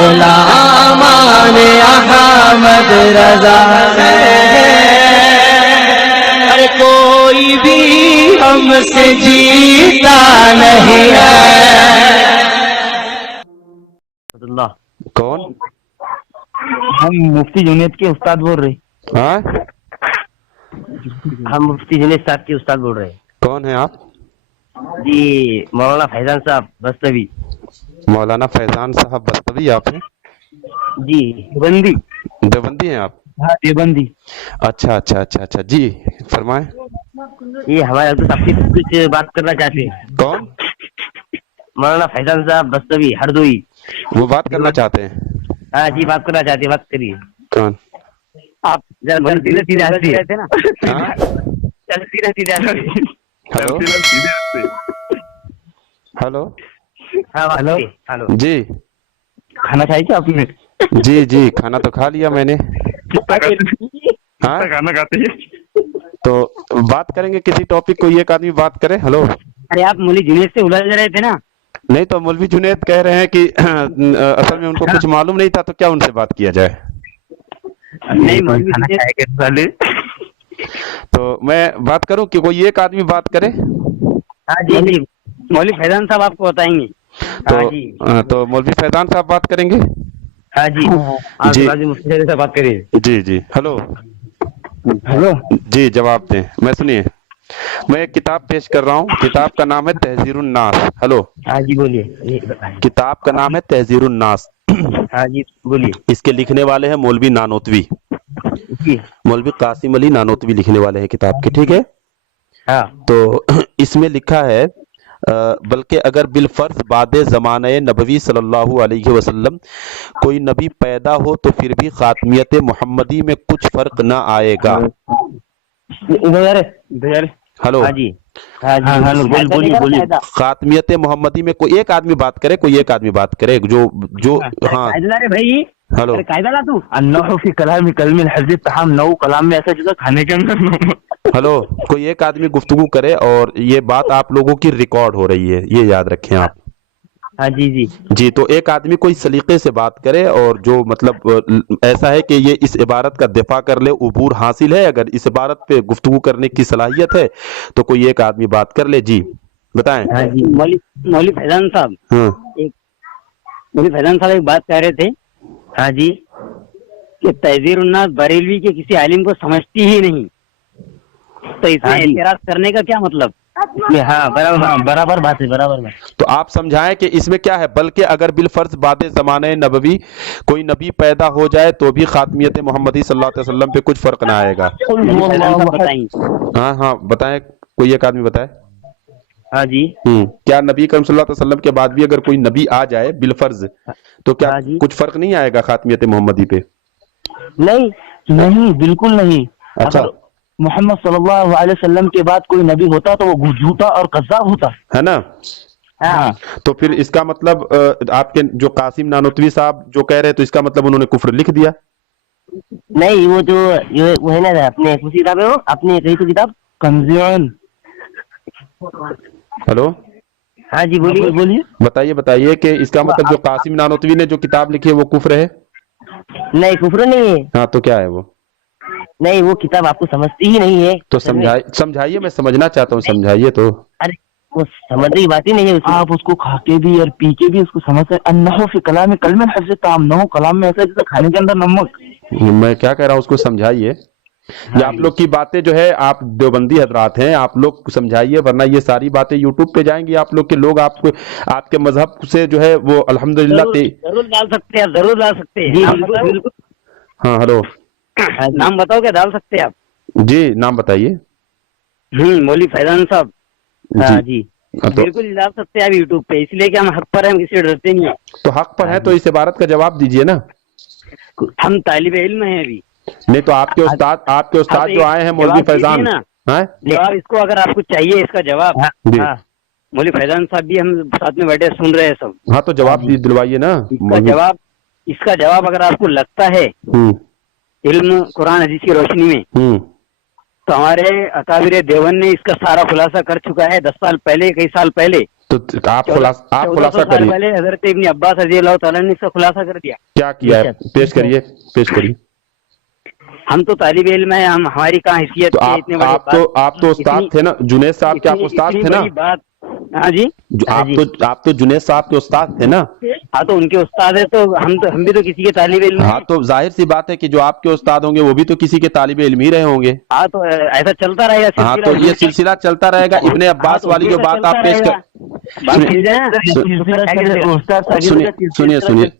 غلامان احمد رضا ہے، ہر کوئی بھی ہم سے جیتا نہیں ہے۔ اللہ کون؟ ہم مفتی جنید کے استاد بول رہے ہاں ہم مفتی جنید صاحب کے استاد بول رہے کون ہیں آپ؟ جی مولانا فیضان صاحب بستوی مولانا فیضان صاحب بستوی آپ ہیں؟ جی دیوبندی دیوبندی ہیں آپ؟ ہاں دیوبندی اچھا اچھا اچھا اچھا، جی فرمائیں۔ یہ ہمارے عبد آپ سے کچھ بات کرنا چاہتے ہیں۔ کون؟ مولانا فیضان صاحب بستوی ہردوئی۔ وہ بات کرنا چاہتے ہیں؟ ہاں جی بات کرنا چاہتے ہیں، بات کریے۔ کون؟ آپ سیدھے سیدھے رہے تھے نا، ہاں سیدھے سیدھے ہلو ہلو ہلو ہلو جی کھانا کھائی کیا آپ نے؟ جی جی کھانا تو کھا لیا میں نے۔ ہاں کھانا کھاتے ہیں؟ تو بات کریں گے کسی ٹاپک کو، ایک آدمی بات کرے۔ ہلو ارے آپ مولوی جنید سے الجھ رہے تھے نا؟ نہیں تو مولوی جنید کہہ رہے ہیں کہ اصل میں ان کو کچھ معلوم نہیں تھا، تو کیا ان سے بات کیا جائے؟ نہیں مولوی جنید تو میں بات کروں کہ کوئی ایک آدمی بات کرے؟ ہاں جی جی مولوی فیضان صاحب آپ کو بتائیں گے۔ ہاں جی تو مولوی فیضان صاحب بات کریں گے؟ ہاں جی آپ جی مفتی سے بات کریے۔ جی جی ہلو ہلو جی جواب دیں۔ میں سنیے، میں ایک کتاب پیش کر رہا ہوں، کتاب کا نام ہے تحذیر الناس۔ ہلو ہاں جی بولیے۔ کتاب کا نام ہے تحذیر الناس۔ ہاں جی بولیے۔ اس کے لکھنے والے ہیں مولوی نانوتوی، جی مولوی قاسم علی نانوتوی لکھنے والے ہیں کتاب کے، ٹھیک ہے؟ ہاں تو اس میں لکھا ہے بلکہ اگر بالفرض بعد زمانہ نبوی صلی اللہ علیہ وسلم کوئی نبی پیدا ہو تو پھر بھی خاتمیت محمدی میں کچھ فرق نہ آئے گا۔ ہلو ہاں جی ہاں جی بولیے۔ خاتمیت محمدی میں کوئی ایک آدمی بات کرے، کوئی ایک آدمی بات کرے جو ہاں بھائی ہلو قاعدہ تو انہو فی کلام کلم الحفظ تحام نو کلام میں ایسا جگہ کھانے کے اندر ہلو کوئی ایک آدمی گفتگو کرے، اور یہ بات آپ لوگوں کی ریکارڈ ہو رہی ہے، یہ یاد رکھیں آپ۔ ہاں جی جی جی تو ایک آدمی کوئی سلیقے سے بات کرے، اور جو مطلب ایسا ہے کہ یہ اس عبارت کا دفاع کر لے، عبور حاصل ہے، اگر اس عبارت پہ گفتگو کرنے کی صلاحیت ہے تو کوئی ایک آدمی بات کر لے۔ جی بتائیں۔ ہاں جی مولوی فیضان صاحب ہاں مولوی فیضان صاحب ایک بات کہہ رہے تھے، ہاں جی، کہ تحذیر الناس بریلوی کے کسی عالم کو سمجھتی ہی نہیں، تو اس میں اعتراض کرنے کا کیا مطلب؟ ہاں برابر بات ہے، برابر بات۔ تو آپ سمجھائیں کہ اس میں کیا ہے، بلکہ اگر بالفرض بعد زمانہ نبوی کوئی نبی پیدا ہو جائے تو بھی خاتمیت محمدی صلی اللہ علیہ وسلم پہ کچھ فرق نہ آئے گا۔ ہاں ہاں بتائیں، کوئی ایک آدمی بتائے۔ ہاں جی کیا نبی کریم صلی اللہ علیہ وسلم کے بعد بھی اگر کوئی نبی آ جائے بالفرض تو کیا ہاں جی کچھ فرق نہیں آئے گا خاتمیت محمدی پہ؟ نہیں بالکل نہیں۔ اچھا اگر محمد صلی اللہ علیہ وسلم کے بعد کوئی نبی ہوتا تو وہ جھوٹا اور قذاب ہوتا ہے نا؟ ہاں تو پھر اس کا مطلب آپ کے جو قاسم نانوتوی صاحب جو کہہ رہے تو اس کا مطلب انہوں نے کفر لکھ دیا؟ نہیں، وہ جو وہ ہے نا اپنے کسی کتاب ہے، وہ اپنی کئی تو کتاب کنزیون۔ ہلو ہاں جی بولیے۔ بتائیے کہ اس کا مطلب جو قاسم نانوتوی نے جو کتاب لکھی ہے وہ کفر ہے؟ نہیں کفر نہیں ہے، ہاں تو کیا ہے وہ؟ نہیں وہ کتاب آپ کو سمجھتی ہی نہیں ہے تو اصل میں۔ سمجھائیے، میں سمجھنا چاہتا ہوں، سمجھائیے تو۔ ارے وہ سمجھنے کی بات ہی نہیں ہے، آپ اس کو کھا کے بھی اور پی کے بھی اس کو سمجھ سکتے۔ انہو فی کلام کلم الحفظ تام، نو کلام میں ایسا جیسے کھانے کے اندر نمک۔ میں کیا کہہ رہا ہوں اس کو سمجھائیے۔ یہ آپ لوگ کی باتیں جو ہے، آپ دیوبندی حضرات ہیں، آپ لوگ سمجھائیے، ورنہ یہ ساری باتیں یوٹیوب پہ جائیں گی، آپ لوگ کے لوگ آپ کے مذہب سے جو ہے وہ الحمدللہ ضرور ڈال سکتے ہیں، ضرور ڈال سکتے ہیں۔ بالکل۔ ہاں ہلو نام بتاؤ کیا ڈال سکتے ہیں آپ؟ جی نام بتائیے۔ مولوی فیضان صاحب۔ ہاں جی تو بالکل ڈال سکتے ہیں آپ یوٹیوب پہ، اس لیے کہ ہم حق پر ہیں، ہم کسی سے ڈرتے نہیں ہیں۔ تو حق پر ہے تو اس عبارت کا جواب دیجئے نا۔ ہم طالب علم ہیں ابھی۔ نہیں تو آپ کے استاد جو آئے ہیں مولوی فیضان، جواب اس کو اگر آپ کو چاہیے اس کا جواب، ہاں مولوی فیضان صاحب بھی ہم ساتھ میں بیٹھے سن رہے ہیں سب۔ ہاں تو جواب دلوائیے نا۔ اس کا جواب اگر آپ کو لگتا ہے علم قرآن حدیث کی روشنی میں، تو ہمارے اکابر دیوبند نے اس کا سارا خلاصہ کر چکا ہے 10 سال پہلے، کئی سال پہلے۔ तो आप खुलासा करिए, पहले हजरत इब्न अब्बास रज़ी अल्लाह तआला ने इसका खुलासा कर दिया। क्या किया है, पेश करिए। हम तो तालिब इल्म है, हम हमारी कहाँ हैसियत तो है इतने बड़ी आप तो उस्ताद थे ना, जुनैद साहब के आप उस्ताद थे ना? बात। हाँ जी, आप तो जुनैद साहब के उस्ताद थे ना? हाँ तो उनके उस्ताद है, तो हम भी तो किसी के तालिब इल्म हाँ हैं। तो जाहिर सी बात है कि जो आपके उस्ताद होंगे वो भी तो किसी के तालिब इल्म ही रहे होंगे। हाँ तो ऐसा चलता रहेगा हाँ तो ये सिलसिला चलता रहेगा। इब्ने अब्बास वाली जो बात आप पेश कर,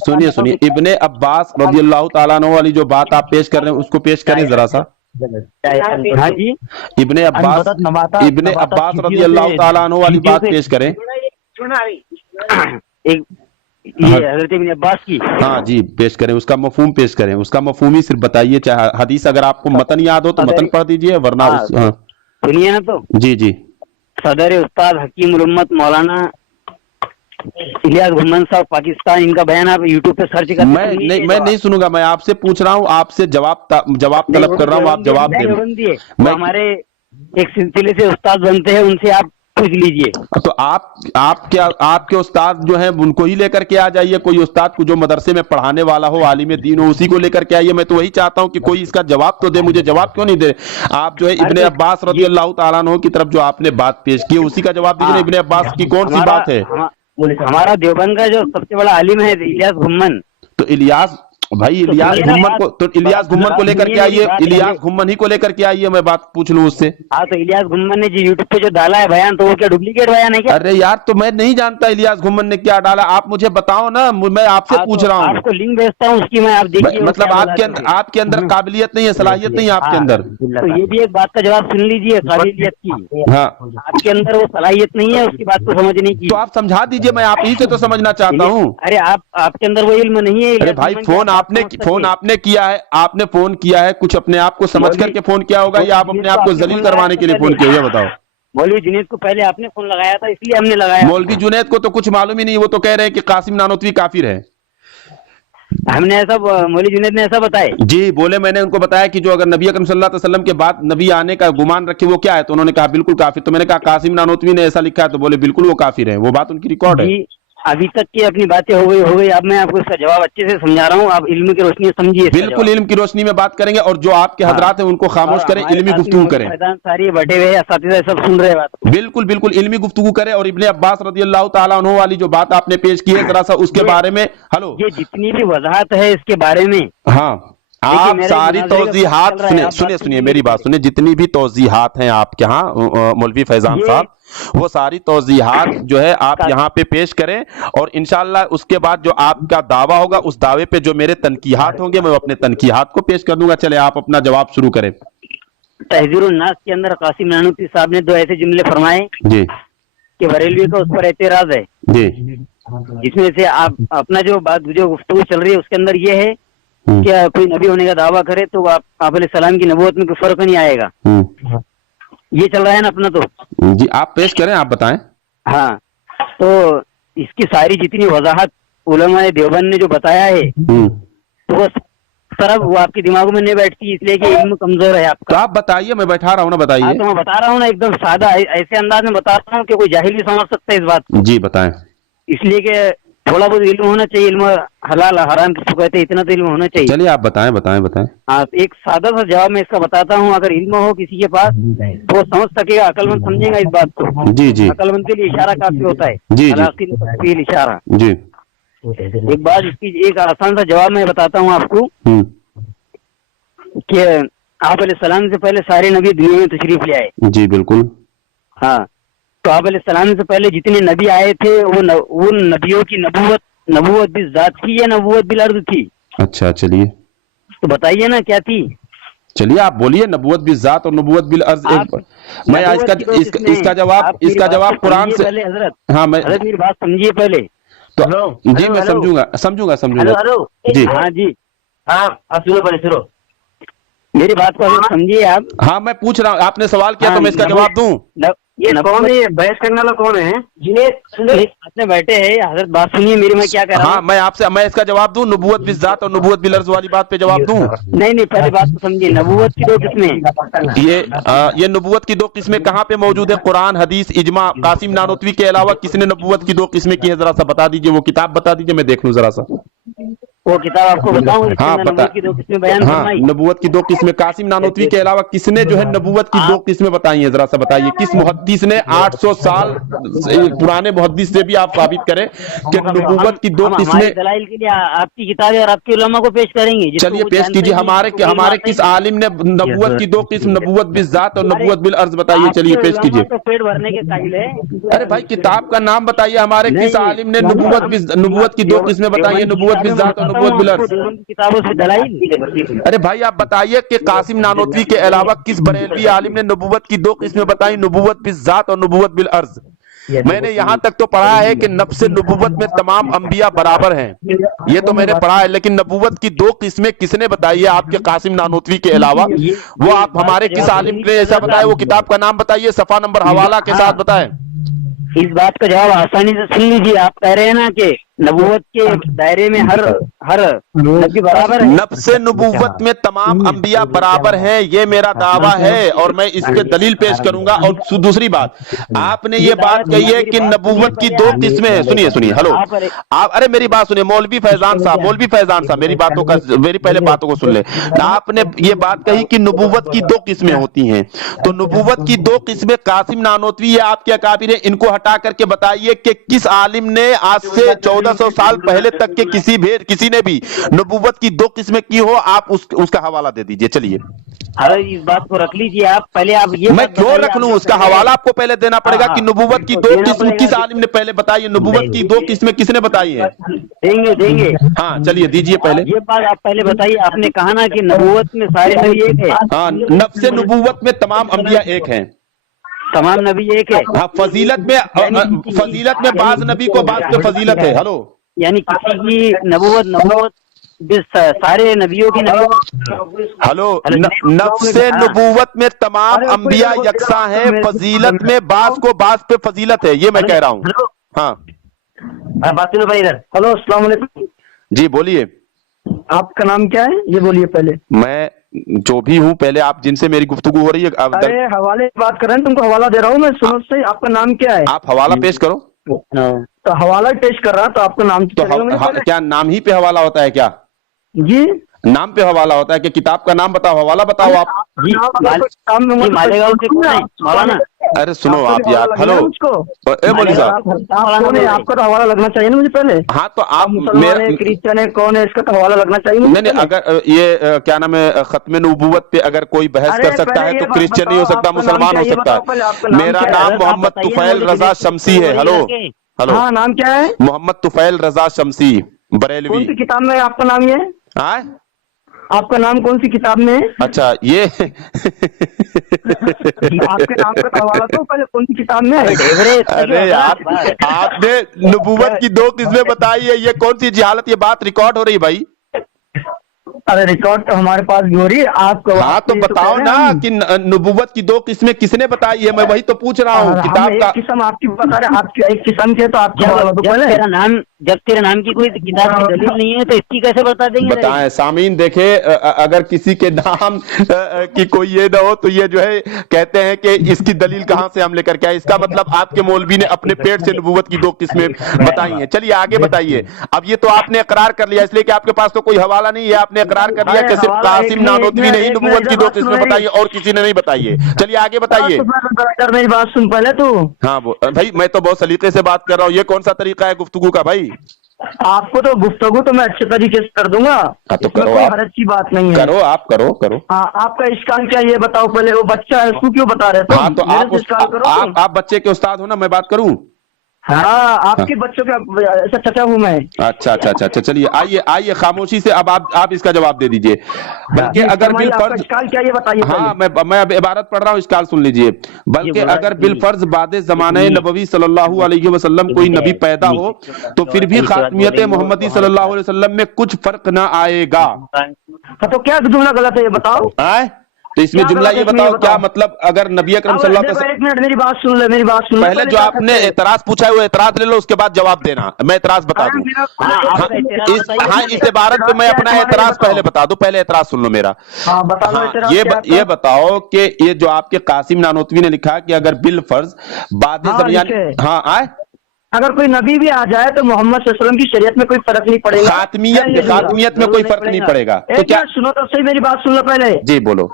सुनिए, इब्ने अब्बास रज़ियल्लाहु ताला अन्हु वाली जो बात आप पेश कर रहे हैं उसको पेश करें जरा सा। हाँ जी, इब्ने अब्बास रज़ियल्लाहु ताला अन्हु वाली बात पेश करें। एक ये हजरत इब्न अब्बास की। हाँ जी, पेश करें, उसका मफहूम पेश करें, उसका मफहूम ही सिर्फ बताइए। चाहे हदीस अगर आपको मतन याद हो तो मतन पढ़ दीजिए, वरना हाँ, सुनिए ना तो। जी सदर उस्ताद हकीम उल उम्मत मौलाना इलियास घुम्मन साहब पाकिस्तान, इनका बयान आप यूट्यूब पे सर्च कर। मैं नहीं सुनूंगा, मैं आपसे पूछ रहा हूँ, आपसे जवाब तलब कर रहा हूँ, आप जवाब दें। हमारे एक सिलसिले से उस्ताद बनते हैं, उनसे आप पूछ लीजिए। तो आपके उस्ताद जो हैं उनको ही लेकर के आ जाइए, कोई उस्ताद को जो मदरसे में पढ़ाने वाला हो, आलिम दीन हो, उसी को लेकर के आइए। मैं तो वही चाहता हूँ कि कोई इसका जवाब तो दे, मुझे जवाब क्यों नहीं दे? आप जो है इब्ने अब्बास रज़ियल्लाहु ताला अन्हु की तरफ जो आपने बात पेश की उसी का जवाब दीजिए। इब्ने अब्बास की कौन सी बात है? हमारा देवबंद का जो सबसे बड़ा आलिम है इलियास घुम्मन। तो इलियास घुम्मन को लेकर के आइए, इलियास घुम्मन ही को लेकर के आइए, मैं बात पूछ लूं उससे। हाँ तो इलियास घुम्मन ने जो यूट्यूब पे जो डाला है बयान, तो वो क्या डुप्लीकेट बयान है क्या? अरे यार, तो मैं नहीं जानता इलियास घुम्मन ने क्या डाला, आप मुझे बताओ ना, मैं आपसे पूछ रहा हूँ। आपको लिंक भेजता हूँ उसकी, मैं आप देखिए। मतलब आपके अंदर काबिलियत नहीं है, सलाहियत नहीं है आपके अंदर। तो ये भी एक बात का जवाब सुन लीजिए, काबिलियत की। हाँ, आपके अंदर वो सलाहियत नहीं है उसकी बात को समझने की। तो आप समझा दीजिए, मैं आप ही से तो समझना चाहता हूँ। अरे आपके अंदर वो इल्म नहीं है। अरे भाई, फोन आपने किया है, आपने फोन किया है, कुछ अपने आप को समझ करके फोन किया होगा या आप अपने आप को जलील करवाने के लिए फोन किया, ये बताओ। मौलवी जुनैद को पहले आपने फोन लगाया था, इसलिए हमने लगाया। मौलवी जुनैद को तो कुछ मालूम ही नहीं, वो तो कह रहे हैं कि कासिम नानोतवी काफिर है। हमने ऐसा, मौलवी जुनैद ने ऐसा बताया जी, बोले, मैंने उनको बताया कि जो अगर नबी अकरम सल्लल्लाहु अलैहि वसल्लम के बाद नबी आने का गुमान रखे वो क्या है, तो उन्होंने कहा बिल्कुल काफिर। तो मैंने कहा कासिम नानोतवी ने ऐसा लिखा है, तो बोले बिल्कुल वो काफिर है, वो बात उनकी रिकॉर्ड है। अभी तक की अपनी बातें हो गई। अब मैं आपको इसका जवाब अच्छे से समझा रहा हूँ, आप इल्म की रोशनी समझिए। बिल्कुल इल्म की रोशनी में बात करेंगे, और जो आपके हजरात हैं उनको खामोश करें, इल्मी गुफ्तगू करें। सारी बैठे हुए असातिज़ा सब सुन रहे बात। बिल्कुल इल्मी गुफ्तगू करें। और इब्ने अब्बास रज़ियल्लाहु ताला अन्हु वाली जो बात आपने पेश की है, जरा सा उसके बारे में। हेलो, ये जितनी भी वजाहत है इसके बारे में, हाँ, आप सारी तौजीहात सुनिए मेरी बात सुनिए, जितनी भी तौजीहात हैं आपके यहाँ मौलवी फैजान साहब, वो सारी तौजीहात जो है आप यहाँ पे पेश करें, और इंशाअल्लाह उसके बाद जो आपका दावा होगा उस दावे पे जो मेरे तनकीहात होंगे मैं अपने तनकीहात को पेश कर दूंगा। चले, आप अपना जवाब शुरू करें। तहज़ीरुन नास के अंदर कासिम नानोतवी साहब ने दो ऐसे जुमले फरमाए जी कि बरेलवी का उस पर एतराज है जी, जिसमें से आप अपना जो गुफ्तगू चल रही है उसके अंदर ये है कि कोई नबी होने का दावा करे तो आप अलैहिस्सलाम की नबूवत में कोई फर्क नहीं आएगा। ये चल रहा है ना अपना। तो जी, आप पेश करें, आप बताएं। हाँ, तो इसकी सारी जितनी वजाहत उलमाए देवबंद ने जो बताया है, तो वो तरफ वो आपके दिमाग में नहीं बैठती, इसलिए कि इल्म कमजोर है आपका। तो आप बताइए, मैं बैठा रहा हूँ ना, बताइए। तो मैं बता रहा हूँ ना, एकदम सादा ऐसे अंदाज में बता रहा हूँ कि कोई जाहिल भी समझ सकता है इस बात को। जी बताएं। इसलिए कि थोड़ा बहुत इल्म होना चाहिए, इल्म हलाल हराम किसको कहते हैं, इतना तो इल्म होना चाहिए। चलिए आप बताएं। हाँ, एक सादा सा जवाब मैं इसका बताता हूँ। अगर इल्म हो किसी के पास तो वो समझ सकेगा, अकलमंद समझेगा इस बात को। जी, अकलमंद के लिए इशारा काफी होता है। जी, इशारा जी। एक बात, इसकी एक आसान सा जवाब मैं बताता हूँ आपको कि आप अलैहिस्सलाम से पहले सारे नबी दुनिया में तशरीफ ले आए। जी बिल्कुल। हाँ, तो आप अलैहिस्सलाम से पहले जितने नबी आए थे वो नबियों की नबूवत भी ज़ात थी या नबूवत भी अर्ज़ थी? अच्छा, चलिए तो बताइए ना क्या थी। चलिए आप बोलिए। नबूवत बिल ज़ात और नबूवत बिल अर्ज़, मैं इसका जवाब कुरान से। हजरत, हाँ, मैं मेरी बात समझिए पहले तो। जी, मैं समझूंगा। जी हाँ जी, हाँ, सुनो पहले सुनो। मेरी बात को अगर समझिए आप। हाँ मैं पूछ रहा हूँ, आपने सवाल किया तो मैं इसका जवाब दूं। ये कौन है, बहस करने वाला कौन है जिन्हें साथ में बैठे हैं? हजरत बात सुनिए मेरी, मैं क्या कर रहा हूँ। हाँ मैं इसका जवाब दूं, नबूवत बिज़ात और नबूवत बिल अर्ज़ वाली बात पे जवाब दूं। नहीं पहले बात को समझिए, नबूवत की दो किस्में। ये नबूवत की दो किस्में कहाँ पे मौजूद है? कुरान, हदीस, इजमा। कासिम नानोतवी के अलावा किसने नबूवत की दो किस्में की है? जरा सा बता दीजिए, वो किताब बता दीजिए, मैं देख लूं जरा सा। वो किताब आपको बताऊं? हाँ बता। नबूवत की दो किस्में बयान फरमाई। नबूवत की दो किस्में कासिम नानोतवी के अलावा किसने जो है नबूवत की दो किस्में बताई हैं? जरा सा बताइए, किस मुहद्दिस ने 800 साल पुराने मुहद्दिस से भी आप साबित करें कि नबूवत की दो किस्में। दलाइल के लिए आपकी किताबें और आपके उलमा को पेश करेंगे। चलिए पेश कीजिए, हमारे किस आलिम ने नबूवत की दो किस्म, नबूवत बिज़ात और नबूवत बिल अर्ज़ बताइए? चलिए पेश कीजिए। तो पेट भरने के काबिल है। अरे भाई किताब का नाम बताइए, हमारे किस आलिम ने नबूवत की दो किस्में बताई है, नबूवत बिज़ात और नबूवत बिल अर्ज़? किताबों से दलाइल। अरे भाई आप बताइए कि कासिम नानोतवी के अलावा किस बरेलवी आलिम ने नबूवत की दो किस्में बताई, नबूवत बिज़ात और नबूवत बिल अर्ज़? मैंने यहाँ तक तो पढ़ा है कि नफ्स नबूवत में तमाम अंबिया बराबर हैं, ये तो मैंने पढ़ा है, लेकिन नबूवत की दो किस्में किसने बताई है आपके कासिम नानोतवी के अलावा? वो आप हमारे किस आलिम ने ऐसा बताया? वो किताब का नाम बताइए, सफा नंबर, हवाला के साथ बताएं। इस बात का जवाब आसानी से सुन लीजिए। आप कह रहे हैं ना कि नबूवत के दायरे में हर नबी बराबर है। नफ्स नबूवत में तमाम अंबिया बराबर हैं, ये मेरा दावा है और मैं इसके दलील पेश करूंगा। और दूसरी बात, आपने ये बात कही है कि नबूवत की दो किस्में हैं। सुनिए हेलो आप, अरे मेरी बात सुनिए, मौलवी फैजान साहब मेरी पहले बातों को सुन ले। आपने ये बात कही कि नबूवत की दो किस्में होती हैं, तो नबूवत की दो किस्में कासिम नानोतवी या आपके अकाबिर हैं, इनको हटा करके बताइए कि किस आलिम ने आज से 1400 साल पहले तक के किसी ने भी नबूवत की दो किस्में की हो? आप उसका हवाला दे दीजिए। चलिए अरे इस बात को रख लीजिए आप पहले। आप ये मैं क्यों रख लूं? उसका हवाला आपको पहले देना पड़ेगा कि नबूवत की दो किस्म किस आलिम ने पहले बताई है, नबूवत की दो किस्में किसने बताई है? देंगे। हाँ चलिए दीजिए पहले। ये बात आप पहले बताइए। आपने कहा ना कि नबूवत में सारे नबी एक है। हाँ, नफ्स नबूवत में तमाम अंबिया एक हैं, तमाम नबी एक है। हाँ फजीलत में बाज नबी को बाज पे फजीलत है। हेलो, यानी किसी की नबूवत सारे नबियों की नबूवत। हेलो, नफ्से नबूवत में तमाम अंबिया यकसा हैं, फजीलत में बाज को बाज पे फजीलत है, ये मैं कह रहा हूँ। हाँ बात सुनो भाई इधर। हेलो अस्सलाम वालेकुम। जी बोलिए। आपका नाम क्या है ये बोलिए पहले। मैं जो भी हूँ, पहले आप जिनसे मेरी गुफ्तगू हो रही है। अरे हवाले की बात कर रहे हैं, तुमको हवाला दे रहा हूँ मैं, सुनो सही। आपका नाम क्या है? आप हवाला पेश करो। तो हवाला पेश कर रहा, तो आपका नाम तो क्या नाम ही पे हवाला होता है क्या? जी नाम पे हवाला होता है कि किताब का नाम बताओ, हवाला बताओ आप। मौलाना अरे सुनो आप यार, हेलो मौलवी साहब, आपका तो हवाला लगना चाहिए ना मुझे पहले। हाँ तो आप क्रिश्चियन है कौन है, इसका तो हवाला लगना चाहिए। नहीं, अगर ये क्या नाम है, खत्म नबूवत पे अगर कोई बहस कर सकता है तो क्रिश्चियन नहीं हो सकता, मुसलमान हो सकता है। मेरा नाम मोहम्मद तुफैल रजा शमसी है। हेलो, हाँ नाम क्या है? मोहम्मद तुफैल रजा शमसी, बरेलवी। कौन सी किताब में आपका नाम ये है? आपका नाम कौन सी किताब में है? अच्छा ये आपके नाम का हवाला तो पहले कौन सी किताब में है? अरे यार, आपने नबूवत की दो किस्में बताई है, ये कौन सी जहालत? ये बात रिकॉर्ड हो रही है भाई। अरे रिकॉर्ड तो हमारे पास भी हो रही है। आपको हाँ तो बताओ ना कि नबूवत की दो किस्में किसने बताई है, मैं वही तो पूछ रहा हूँ। किताब का किस्म आपकी बता रहे, आपकी एक किस्म से तो आपकी जब तेरा नाम की कोई किताब की दलील नहीं है तो इसकी कैसे बता देंगे? बताएं सामीन, देखे अगर किसी के नाम की कोई ये ना हो तो ये जो है कहते हैं कि इसकी दलील कहाँ से हम लेकर के आए। इसका मतलब आपके मौलवी ने अपने पेट से नबूवत की दो किस्में बताई हैं। चलिए आगे बताइए। अब ये तो आपने इकरार कर लिया, इसलिए कि आपके पास तो कोई हवाला नहीं है, आपने इकरार कर लिया कि सिर्फ कासिम नानोतवी ने ही नबूवत की दो किस्में बताई है और किसी ने नहीं बताई है। चलिए आगे बताइए। मेरी बात सुन पहले तू। हाँ भाई, मैं तो बहुत सलीके से बात कर रहा हूँ, ये कौन सा तरीका है गुफ्तगू का भाई? आपको तो गुफ्तगू तो मैं अच्छे तरीके से कर दूंगा। तो करो आप, हर अच्छी बात नहीं है। करो आप, करो। हाँ आपका इश्काल क्या ये बताओ पहले। वो बच्चा है उसको क्यों बता रहे? हाँ तो आप बच्चे के उस्ताद हो ना, मैं बात करूं? हाँ, आपके बच्चों का ऐसा चचा हूँ मैं। अच्छा अच्छा अच्छा अच्छा, चलिए आइए आइए, खामोशी से अब आप इसका जवाब दे दीजिए। बल्कि अगर बिल आपका फर्ज, इश्काल क्या ये बताइए हाँ पहले। मैं अब इबारत पढ़ रहा हूँ, इसका सुन लीजिए। बल्कि बोला अगर जी। बिल फर्ज बादे जमाने नबवी सल्लल्लाहु अलैहि वसल्लम कोई नबी पैदा हो तो फिर भी खातमियत मोहम्मदी सल्लल्लाहु अलैहि वसल्लम में कुछ फर्क ना आएगा। हाँ, तो क्या जुमला गलत है ये बताओ। आए? तो इसमें क्या जुमला गलत है ये इसमें, ये बताओ क्या बताओ। मतलब, अगर नबी अकरम अब सल्लल्लाहु अलैहि देखो, वसल्लम, एक मिनट मेरी बात सुन ले, मेरी बात सुन ले पहले जो क्या आपने करते हैं। एतराज पूछा है वो एतराज ले लो, उसके बाद जवाब देना। मैं एतराज बता अरे दूं। मेरा इस इबारत पे मैं अपना एतराज पहले बता दूं, पहले एतराज सुन लो मेरा। हाँ बता लो हाँ, एतराज क्या है ये आपका? बताओ कि ये जो आपके कासिम नानोतवी ने लिखा कि अगर बिल फर्ज बाद हाँ, लिखे। हाँ आए, अगर कोई नबी भी आ जाए तो मोहम्मद सल्लल्लाहु अलैहि वसल्लम की शरीयत में कोई फर्क नहीं पड़ेगा। खातमियत में कोई फर्क नहीं पड़ेगा। तो एक क्या, मिनट सुनो तो सही, मेरी बात सुन लो पहले। जी बोलो।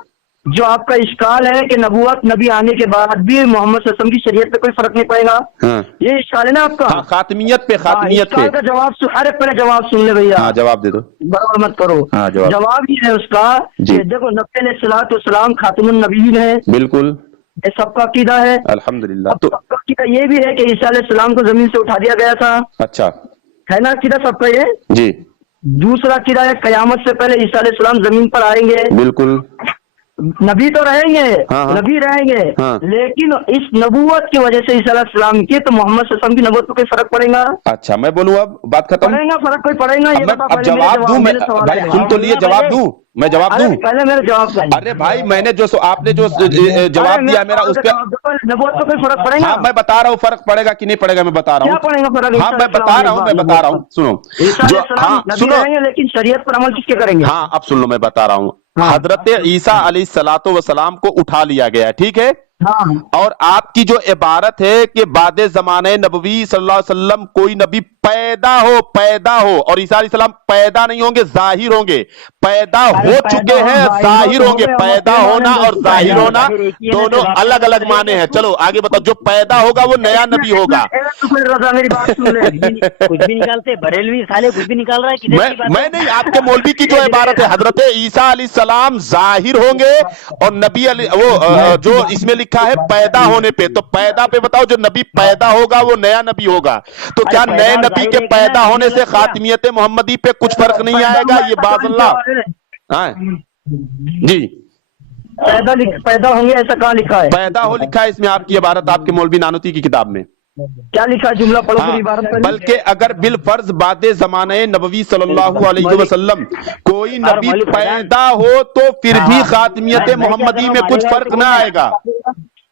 जो आपका इश्काल है कि नबूवत नबी आने के बाद भी मोहम्मद सल्लल्लाहु अलैहि वसल्लम की शरीयत पे कोई फर्क नहीं पड़ेगा, हाँ ये इश्काल है ना आपका? हाँ, खातमियत पे, खातमियत पे। इश्काल का जवाब अरे पहले जवाब सुन ले भैया। हाँ जवाब दे दो। बराबर मत करो। हाँ, जवाब ये है उसका जी। कि देखो नबी अलैहिस्सलाम खातिमुन नबीयीन है, बिल्कुल, ये सबका अकीदा है। अल्हम्दुलिल्लाह। अब तो सबका अकीदा ये भी है कि ईसा अलैहिस्सलाम को जमीन से उठा दिया गया था, अच्छा, है ना अकीदा सबका ये। जी दूसरा अकीदा है कयामत से पहले ईसा अलैहिस्सलाम जमीन पर आएंगे, बिल्कुल, नबी तो रहेंगे, हाँ। नबी रहेंगे, हाँ। लेकिन इस नबूवत की वजह से ईसा अलैहिस्सलाम की तो मोहम्मद सल्लल्लाहु अलैहि वसल्लम की नबूवत को कोई फर्क पड़ेगा? अच्छा मैं बोलूँ अब बात खत्म। पड़ेगा, फर्क कोई पड़ेगा? ये बता अब पहले मेरे जवाब दूं मैं, मेरे सवाल भाई का सुन तो लिए, जवाब दूं मैं, जवाब अरे दूं। पहले मेरे जवाब का। अरे भाई मैंने जो आपने जो जवाब दिया मेरा उस पर, नबूवत को कोई फर्क पड़ेगा? हाँ मैं बता रहा हूँ फर्क पड़ेगा कि नहीं पड़ेगा, मैं बता रहा क्या हूँ। पड़ेगा फर्क? हाँ मैं बता रहा हूँ, मैं बता रहा हूँ, सुनो जो, हाँ सुनो, रहेंगे लेकिन शरीयत पर अमल किसके करेंगे? हाँ अब सुन लो, मैं बता रहा हूँ। हाँ। हजरत ईसा अलैहिस्सलातो वसलाम को उठा लिया गया है, ठीक है। हाँ और आपकी जो इबारत है कि बादे जमाने नबवी सल्लल्लाहु अलैहि वसल्लम कोई नबी पैदा हो, और ईसा अलैहिस्सलाम पैदा नहीं होंगे, जाहिर होंगे। पैदा हो चुके हैं, जाहिर होंगे। पैदा होना और जाहिर होना दोनों अलग अलग माने हैं। चलो आगे बताओ, जो पैदा होगा वो नया नबी होगा। मेरी बात सुन ले। कुछ भी निकालते, बरेलवी साले कुछ भी निकाल रहा है। किधर की बात मैं नहीं, आपके मौलवी की जो इबारत है, हजरत ईसा अलैहिस्सलाम जाहिर होंगे और नबी वो जो इसमें लिखा है पैदा होने पे, तो पैदा पे बताओ, जो नबी पैदा होगा वो नया नबी होगा। तो क्या नए नबी के पैदा होने से खातिमियत मोहम्मदी पे कुछ फर्क नहीं आएगा? ये बाज़ल्लाह हाँ जी, पैदा होंगे ऐसा कहाँ लिखा है? पैदा हो लिखा है इसमें, आपकी इबारत आपके मौलवी नानोती की किताब में। क्या लिखा है? जुमला पढ़ो पूरी इबारत पहले। बल्कि अगर बिल फर्ज बादे जमाने नबवी सल्लल्लाहु अलैहि वसल्लम कोई नबी पैदा हो तो फिर भी खातिमियत मोहम्मदी में कुछ फर्क ना आएगा।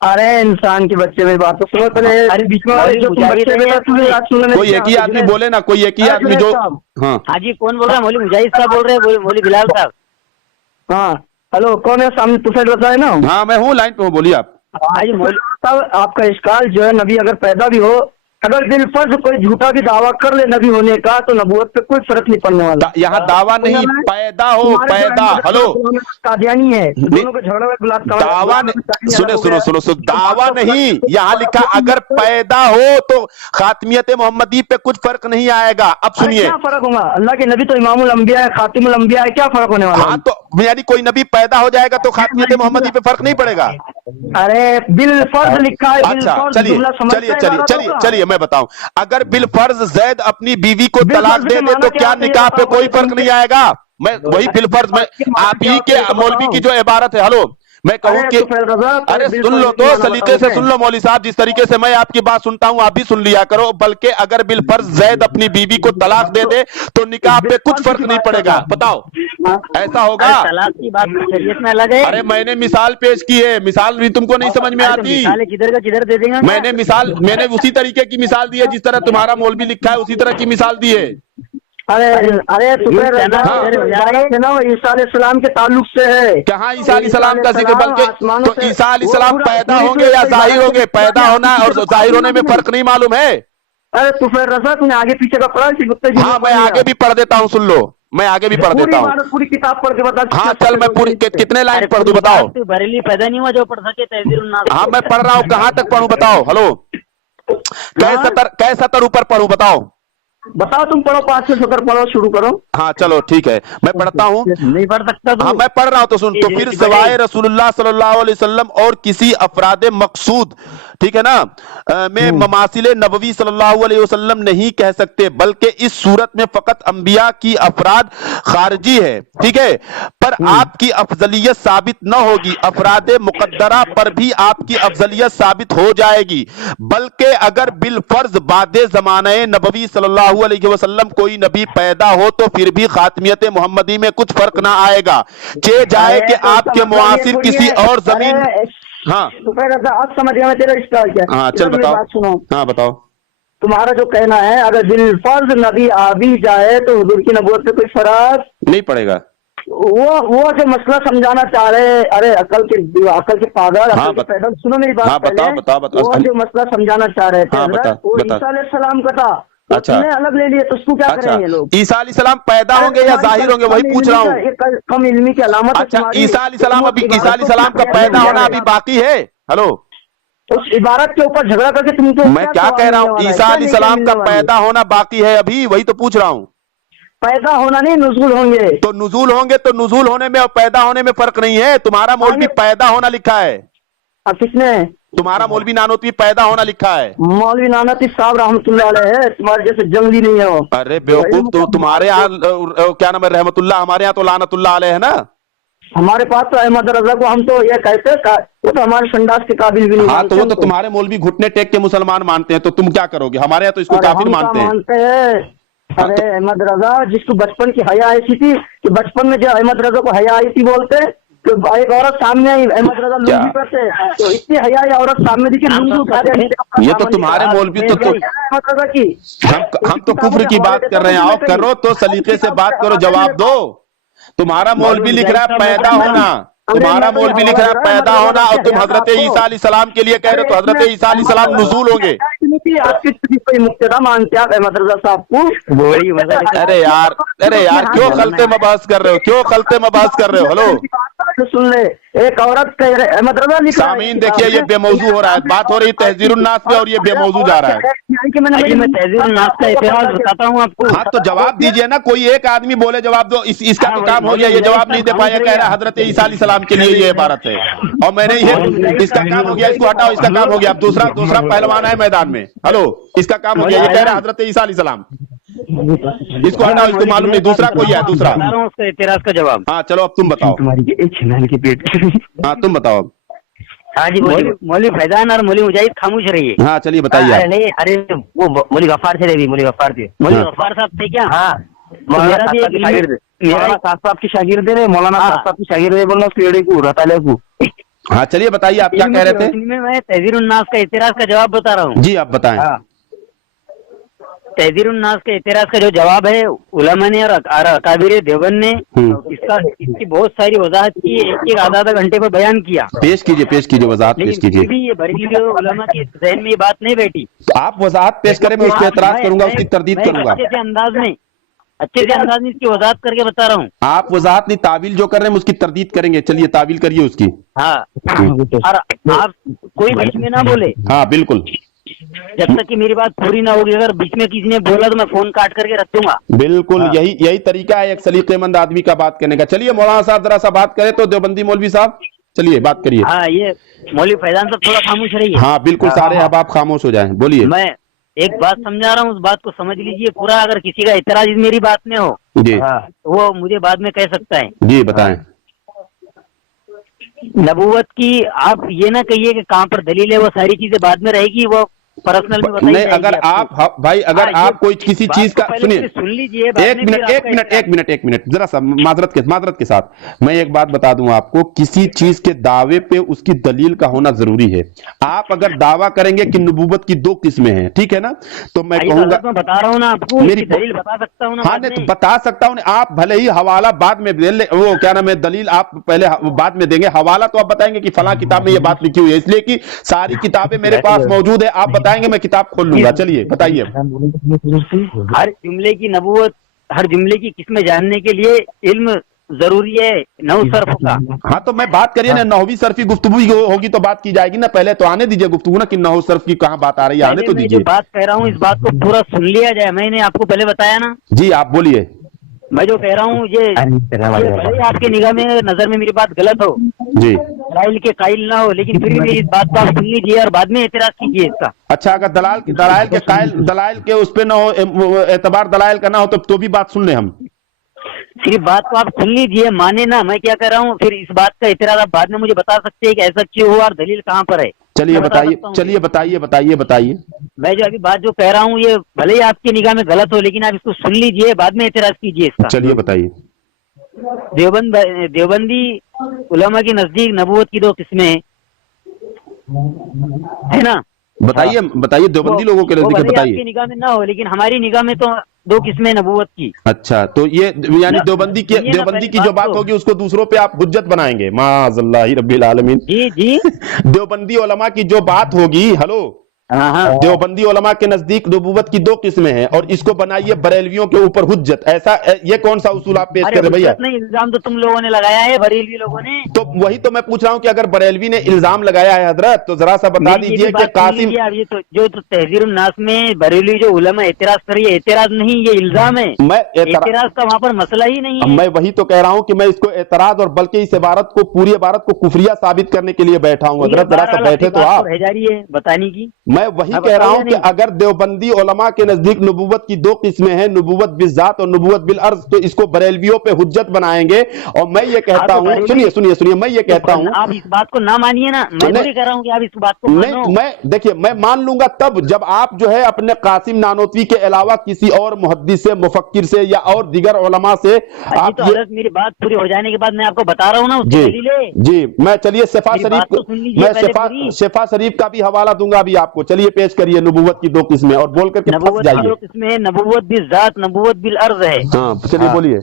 अरे इंसान के बच्चे में बात तो सुनो पहले। अरे बीच में जो तुम बच्चे में कोई एक ही आदमी बोले ना, कोई एक ही आदमी जो, हाँ हाजी कौन बोल रहा है? मौली मुजाहिद साहब बोल रहे हैं, मौली बिलाल साहब। हाँ हेलो, कौन है सामने? तुफैल रज़ा है ना? हाँ मैं हूँ, लाइन पे हूँ, बोलिए आप। हाजी मौली साहब, आपका इश्काल जो है नबी अगर पैदा भी हो, अगर दिल फर्ज कोई झूठा भी दावा कर ले नबी होने का, तो नबूवत पे कोई फर्क नहीं पड़ने वाला। यहाँ दावा नहीं, पैदा हो, पैदा। हेलो, कादियानी है, दोनों को झगड़ा में गुलाब दावा सुनो, दावा नहीं, यहाँ लिखा अगर पैदा हो तो खातिमियत मोहम्मदी पे कुछ फर्क नहीं आएगा। अब सुनिए, क्या फर्क होगा? अल्लाह के नबी तो इमामुल अंबिया है, खातिमुल अंबिया है, क्या फर्क होने वाला? हाँ तो यानी कोई नबी पैदा हो जाएगा तो खातिमियत मोहम्मदी पे फर्क नहीं पड़ेगा। अरे बिल फर्ज लिखा है। अच्छा चलिए मैं बताऊं, अगर बिल फर्ज जैद अपनी बीवी को तलाक दे दे तो क्या निकाह पे कोई फर्क नहीं आएगा? मैं वही बिल फर्ज में आप ही के मौलवी की जो इबारत है, हेलो मैं कहूँ कि अरे सुन लो तो, सलीके से सुन लो मौली साहब, जिस तरीके से मैं आपकी बात सुनता हूँ आप भी सुन लिया करो। बल्कि अगर बिल फर्ज जैद अपनी बीवी को तलाक दे दे तो निकाह पे कुछ फर्क नहीं पड़ेगा। बताओ ऐसा होगा? तलाक की बात शरीयत में अलग है। अरे मैंने मिसाल पेश की है, मिसाल भी तुमको नहीं समझ में आती? किधर का किधर दे देंगे? मैंने उसी तरीके की मिसाल दी है जिस तरह तुम्हारा मौलवी लिखा है, उसी तरह की मिसाल दी है। अरे ईसा अलैहिस्सलाम के ताल्लुक से है। कहाँ ईसा अलैहिस्सलाम का जिक्र? बल्कि तो ईसा अलैहिस्सलाम पैदा होंगे या जाहिर होंगे? पैदा होना और जाहिर होने में फर्क नहीं मालूम है? अरे तुफैल रज़ा, तुमने आगे पीछे का पढ़ा? हाँ मैं आगे भी पढ़ देता हूँ, सुन लो मैं आगे भी पढ़ देता हूँ। पूरी किताब पढ़ के बता। हाँ चल, मैं पूरी कितने लाइन पढ़ दूं बताओ? बरेली पैदा नहीं हुआ जो पढ़ सके तहज़ीरुन्नास। हाँ मैं पढ़ रहा हूँ, कहाँ तक पढ़ूं बताओ? हेलो, कै सतर ऊपर पढ़ूं बताओ? बताओ, तुम पढ़ो 5 से 17 पढ़ो, शुरू करो। हाँ चलो ठीक है, मैं पढ़ता हूँ। नहीं पढ़ सकता तू? हाँ मैं पढ़ रहा हूँ तो सुन। तो फिर सवाए रसूलुल्लाह सल्लल्लाहु अलैहि वसल्लम और किसी अफराद मकसूद, ठीक है ना, में ममासिले नबवी सल्लल्लाहु अलैहि वसल्लम नहीं कह सकते, बल्कि इस सूरत में फकत अंबिया की अफराद खारजी है, ठीक है। पर आपकी अफजलियत साबित न होगी, अफराद मुकद्दरा पर भी आपकी अफजलियत साबित हो जाएगी। बल्कि अगर बिल फर्ज बादे जमाने नबवी सल्लल्लाहु अलैहि वसल्लम कोई नबी पैदा हो तो फिर भी खातमियत मोहम्मदी में कुछ फर्क ना आएगा, चे जाए कि आपके मुआसिर किसी और जमीन। हाँ तो अब समझ गया मैं तेरा इश्काल क्या। हाँ चल बताओ। बात सुनो, हाँ बताओ। तुम्हारा जो कहना है अगर बिलफर्ज नबी आ भी जाए तो हुजूर की नबूवत पे कोई फर्क नहीं पड़ेगा। वो जो मसला समझाना चाह रहे, अरे अकल के पागल, हाँ, अकल के पैदल, सुनो मेरी बात। हाँ, बताओ, पहले बताओ, बताओ। वो जो मसला समझाना चाह रहे थे हाँ, हजरत, बता, वो बता। ईसा अलैहिस्सलाम का था। अच्छा। उसने अलग ले लिए तो उसको क्या अच्छा, करेंगे लोग? ईसा अलैहिस्सलाम पैदा होंगे या जाहिर होंगे, वही पूछ रहा हूँ। कम इल्मी की अलामत है अच्छा, तुम्हारी। ईसा अलैहिस्सलाम का पैदा होना अभी बाकी है? हेलो, उस इबारत के ऊपर झगड़ा करके तुमको मैं क्या कह रहा हूँ, ईसा अलैहिस्सलाम का पैदा होना बाकी है अभी, वही तो पूछ रहा हूँ। पैदा होना नहीं, नुज़ूल होंगे। तो नुज़ूल होंगे तो नुज़ूल होने में और पैदा होने में फर्क नहीं है। तुम्हारा मौलवी पैदा होना लिखा है। अब किसने? तुम्हारा मौलवी नानोतवी पैदा होना लिखा है। मौलवी नानोती साहब रहमतुल्लाह अलैह है, तुम्हारे जैसे जंगली नहीं है वो। अरे बेवकूफ, तो तुम्हारे यहाँ क्या नाम है, रहमतुल्लाह, हमारे यहाँ तो लानतुल्लाह अलैह है ना। हमारे पास तो अहमद रजा को हम तो ये कहते हैं, वो तो हमारे संडास के काबिल भी नहीं। हाँ तो वो तो तुम्हारे मौलवी घुटने टेक के मुसलमान मानते हैं, तो तुम क्या करोगे? हमारे यहाँ तो इसको काफिर मानते हैं। अरे अहमद रजा, जिसको बचपन की हया ऐसी थी कि बचपन में जो अहमद रजा को हया आई थी, बोलते कि एक औरत सामने आई, अहमद रजा लुंगी पहनते, तो इतनी हया औरत सामने दिखी, लुंगी उठा दे। ये तो तुम्हारे मौलवी तो अहमद रजा की, हम तो कुफ्र की बात कर रहे हैं। आओ करो तो सलीके से बात करो, जवाब दो। तुम्हारा मौलवी लिख रहा है पैदा होना, तुम्हारा मौलवी लिख रहा है पैदा होना, और तुम हजरत ईसा अलैहिस्सलाम के लिए कह रहे हो, तो हजरत ईसा अलैहिस्सलाम नुज़ूल होंगे। आपकी मुक्तदा मानते आप अहमद रजा साहब को? अरे यार क्यों खलते में बहस कर रहे हो, क्यों खलते में बहस कर रहे हो? हेलो सुन ले, एक औरत कह रहे अहमद रजा लिख रहा है। सामीन देखिए, ये बेमौजू हो रहा है, बात हो रही है तहज़ीरुन्नास पे और ये बेमौजू जा रहा है। मैं तहज़ीरुन्नास का इतिहास बताता हूँ आपको। हाँ तो जवाब दीजिए ना, कोई एक आदमी बोले जवाब दो। इसका तो काम हो गया, ये जवाब नहीं दे पाया, कह रहा है हजरत ईसा अलैहिस्सलाम के लिए ये इबारत है, और मैंने ये इसका काम हो गया, इसको हटाओ, इसका काम हो गया। अब दूसरा पहलवान है मैदान में, हेलो, इसका काम हो गया, ये कह रहा है हजरत ईसा अलैहिस्सलाम, इसको हटाओ, इसको मालूम नहीं, दूसरा कोई है, दूसरा। उसका इतिहास का जवाब। हाँ चलो अब तुम बताओ। हाँ तुम बताओ। हाँ जी, मौलवी फैजान और मौलवी मुजाहिद खामोश रहिए। हाँ चलिए बताइए। अरे नहीं, अरे वो मौलवी गफ्फार थे, मौलवी गफ्फार थे, मौलवी गफ्फार साहब थे क्या? हाँ, मेरा भी एक शागिर्द, मेरा साहब की शागिर्द है, मौलाना साहब की शागिर्द है, बोलना पेड़े को रताले को। हाँ चलिए बताइए, आप क्या कह रहे थे? मैं तहज़ीरुन्नास का इतिहास का जवाब बता रहा हूँ। जी आप बताएं। तहज़ीरुन्नास के इतिहास का जो जवाब है, उलमा ने और अकाबिर देवबंद ने इसकी बहुत सारी वजाहत की, एक आधा घंटे पर बयान किया। पेश कीजिए वजाहत पेश कीजिए। लेकिन ये बरेलवी उलमा के ज़हन में ये बात नहीं बैठी। आप वजाहत पेश करें, मैं उस पर एतराज करूंगा, उसकी तरदीद करूंगा। अच्छे से अंदाज में इसकी वजाहत करके बता रहा हूँ। आप वजाहत नहीं, तावील जो कर रहे हैं उसकी तरदीद करेंगे। चलिए तावील करिए उसकी। हाँ, और आप कोई बीच में ना बोले। हाँ बिल्कुल, जब तक कि मेरी बात पूरी ना होगी। अगर बीच में किसी ने बोला तो मैं फोन काट करके रख दूंगा। बिल्कुल। हाँ। यही तरीका है एक सलीकेमंद आदमी का बात करने का। चलिए मौलाना साहब जरा सा बात करें तो, देवबंदी मौलवी साहब चलिए बात करिए। हाँ, ये मौलवी फैजान साहब थोड़ा खामोश रहिए। हाँ बिल्कुल, सारे अहबाब खामोश हो जाएं, बोलिए। मैं एक बात समझा रहा हूँ, उस बात को समझ लीजिए पूरा। अगर किसी का इतराज मेरी बात में हो जी, वो मुझे बाद में कह सकता है। जी बताएं। नबूवत की आप ये ना कहिए कि कहाँ पर दलील है, वो सारी चीजें बाद में रहेगी, वो पर्सनल में बताइए। नहीं, अगर आप भाई, अगर आप कोई किसी चीज का सुनिए, सुन लीजिए, एक मिनट जरा सा माजरत के साथ मैं एक बात बता दूं आपको, किसी चीज के दावे पे उसकी दलील का होना जरूरी है। आप अगर दावा करेंगे कि नबूवत की 2 किस्में हैं, ठीक है ना, तो मैं कहूंगा, बता रहा हूँ ना आपको, मेरी दलील बता सकता हूँ ना। हाँ नहीं तो बता सकता हूँ, आप भले ही हवाला बाद में दे ले, वो क्या नाम है, दलील आप पहले बाद में देंगे, हवाला तो आप बताएंगे कि फलां किताब में ये बात लिखी हुई है, इसलिए कि सारी किताबें मेरे पास मौजूद है। आप बताएंगे, मैं किताब खोल लूंगा। चलिए बताइए। हर जुमले की नबूवत, हर जुमले की किस्में जानने के लिए इल्म जरूरी है 9 सर्फ का। हाँ तो मैं बात करिए ना, 9वीं सर्फ की गुफ्तगू होगी तो बात की जाएगी ना, पहले तो आने दीजिए गुफ्तगू ना कि 9 सर्फ की कहाँ बात आ रही है, आने पहले तो मैं जो दीजिए। बात कह रहा हूँ इस बात को पूरा सुन लिया जाए। मैंने आपको पहले बताया ना, जी आप बोलिए। मैं जो कह रहा हूँ ये भले ही आपकी निगाह में नजर में मेरी बात गलत हो, जी दलाइल के कायल ना हो, लेकिन फिर भी मेरी इस बात को आप सुन लीजिए और बाद में एतराज कीजिए इसका। अच्छा, अगर दलाइल के उस पे ना हो, एतबार दलाइल का ना हो तो भी बात सुन ले हम। सिर्फ बात को आप सुन लीजिए, माने ना मैं क्या कर रहा हूँ, फिर इस बात का एतराज आप बाद में मुझे बता सकते हैं कि ऐसा क्यों हुआ और दलील कहाँ पर है। चलिए मैं बता बताइए, सकता हूँ। चलिए बताइए। मैं जो अभी बात जो कह रहा हूँ ये भले ही आपकी निगाह में गलत हो, लेकिन आप इसको सुन लीजिए, बाद में एतराज कीजिए इसका। चलिए बताइए। देवबंदी उलमा के नजदीक नबूवत की 2 किस्में है ना। बताइए देवबंदी लोगों के नजदीक भले ही बताइए। आपकी निगाह में ना हो, लेकिन हमारी निगाह में तो 2 किस्में नबूवत की। अच्छा, तो ये यानी देवबंदी की जो बात होगी उसको दूसरों पे आप हुज्जत बनाएंगे। माअज़ल्लाह रब्बिल आलमीन। जी देवबंदी उलमा की जो बात होगी, हेलो, हाँ देवबंदी उलमा के नजदीक नबूवत की 2 किस्में हैं और इसको बनाइए बरेलवियों के ऊपर हुज्जत। ऐसा ये कौन सा उसूल आप पेश कर रहे भैया? नहीं, इल्जाम तो तुम लोगों ने लगाया है, बरेलवी लोगों ने। तो वही तो मैं पूछ रहा हूँ कि अगर बरेलवी ने इल्जाम लगाया है हजरत, तो जरा सा बता दीजिए कि कासिम ये तो जो तहजीरुन नास में बरेलवी जो उलमा एतराज कर रही है, एतराज नहीं ये इल्जाम है। मैं एतराज का वहाँ पर मसला ही नहीं है। मैं वही तो कह रहा हूँ कि मैं इसको एतराज और बल्कि इस पूरी इबारत को कुफरिया साबित करने के लिए बैठा हूँ हजरत। जरा सा बैठे तो आप, रह जा रही है बताने की। मैं वही कह रहा हूं कि अगर देवबंदी उलमा के नजदीक नबूवत की 2 किस्में हैं, नबूवत बिज़ात और नबूवत बिल अर्ज, तो इसको बरेलवियों पे हुज्जत बनाएंगे। और मैं ये कहता हूं, सुनिए मैं ये कहता हूं, आप इस बात को ना मानिए ना, मैं नहीं कह रहा हूं कि आप इस बात को मानो। मैं देखिए, मैं मान लूंगा तब जब आप जो है अपने कासिम नानोतवी के अलावा किसी और मुहद्दिस से, मुफक्किर से या और दीगर उलमा से आप तो मेरी बात पूरी हो जाने के बाद मैं आपको बता रहा हूँ ना उसकी दलीलें। जी मैं चलिए शेफा शरीफ का भी हवाला दूंगा अभी आपको। चलिए पेश करिए नबूवत की 2 किस्में और बोल करके फंस जाइए। 2 किस्में नबूवत बिज़ात, नबूवत बिल अर्ज है। हाँ चलिए बोलिए।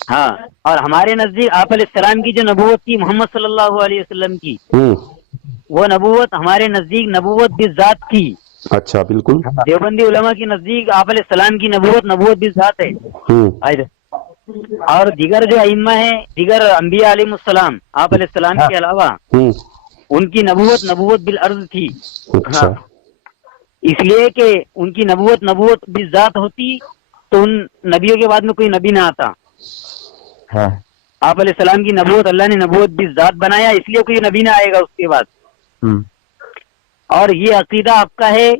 हाँ, और हमारे नजदीक आप अलैहिस्सलाम की जो नबूवत की मोहम्मद सल्लल्लाहु अलैहि वसल्लम की, वो नबूवत हमारे नजदीक नबूवत बिज़ात थी। अच्छा बिल्कुल। देवबंदी उलमा के नजदीक आप अलैहिस्सलाम की नबूवत बिज़ात है। और दीगर जो अइम्मा है, दीगर अंबिया अलैहिमुस्सलाम, आप अलैहिस्सलाम के अलावा उनकी नबूवत बिल अर्ज थी। अच्छा। इसलिए कि उनकी नबूवत बिज़ात होती तो उन नबियों के बाद में कोई नबी ना आता। आप अलैहिस्सलाम की नबूवत अल्लाह ने नबूवत बिज़ात बनाया, इसलिए कोई नबी ना आएगा उसके बाद। और ये अकीदा आपका है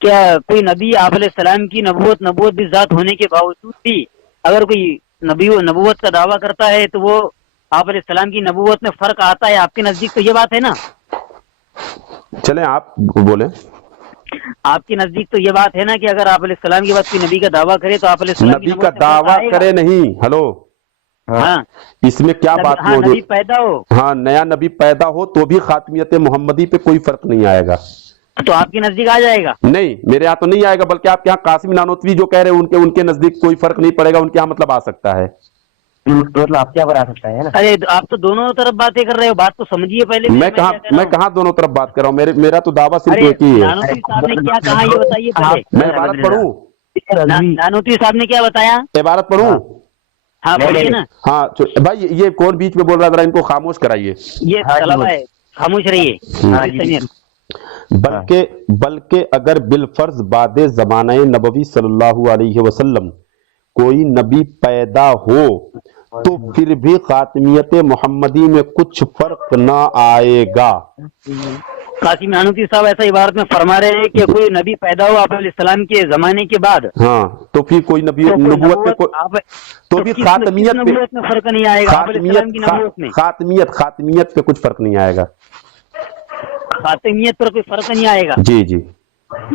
क्या कोई नबी आप अलैहिस्सलाम की नबूवत बिज़ात होने के बावजूद भी अगर कोई नबी नबूवत का दावा करता है तो वो आप अलैहिस्सलाम की नबूवत में फर्क आता है आपके नजदीक? तो ये बात है ना। चले आप बोले। आपके नजदीक तो ये बात है ना कि अगर आप अलैहिस्सलाम के बाद कोई नबी का दावा करे तो आप अलैहिस्सलाम नबी का दावा करे नहीं, हेलो, हाँ, इसमें क्या बात मौजूद? नबी पैदा हो, हाँ नया नबी पैदा हो तो भी खातमियत मोहम्मदी पे कोई फर्क नहीं आएगा। तो आपके नजदीक आ जाएगा? नहीं, मेरे यहाँ तो नहीं आएगा, बल्कि आपके यहाँ कासिम नानोतवी जो कह रहे हैं उनके नजदीक कोई फर्क नहीं पड़ेगा, उनके यहाँ मतलब आ सकता है। मतलब आप क्या बता सकता है ना? अरे आप तो दोनों तरफ बातें कर रहे हो, बात तो समझिए पहले। मैं कहाँ दोनों तरफ बात कर रहा हूँ? मेरा तो दावा सिर्फ एक ही है। नानोतवी साहब ने क्या कहा ये बताइए पहले। मैं इबारत पढ़ूं? नानोतवी साहब ने क्या बताया? इबारत पढ़ूं? हाँ पढ़िए ना। हाँ भाई, ये कौन बीच में बोल रहा है, जरा इनको खामोश कराइए। ये तलबा है, खामोश रहिए। बल्कि अगर बिलफर्ज बादे ज़माने नबवी सल्लल्लाहु अलैहि वसल्लम कोई नबी पैदा हो तो फिर भी खातमियत मोहम्मदी में कुछ फर्क ना आएगा। कासिम नानोतवी साहब ऐसा इबारत में फरमा रहे हैं कि कोई नबी पैदा हो आप अलैहिस्सलाम के जमाने के बाद, हाँ, तो फिर कोई नबी नबूवत पे तो भी खातमियत में फर्क नहीं आएगा। खातमियत पे कुछ फर्क नहीं आएगा। खातमियत पर कोई फर्क नहीं आएगा। जी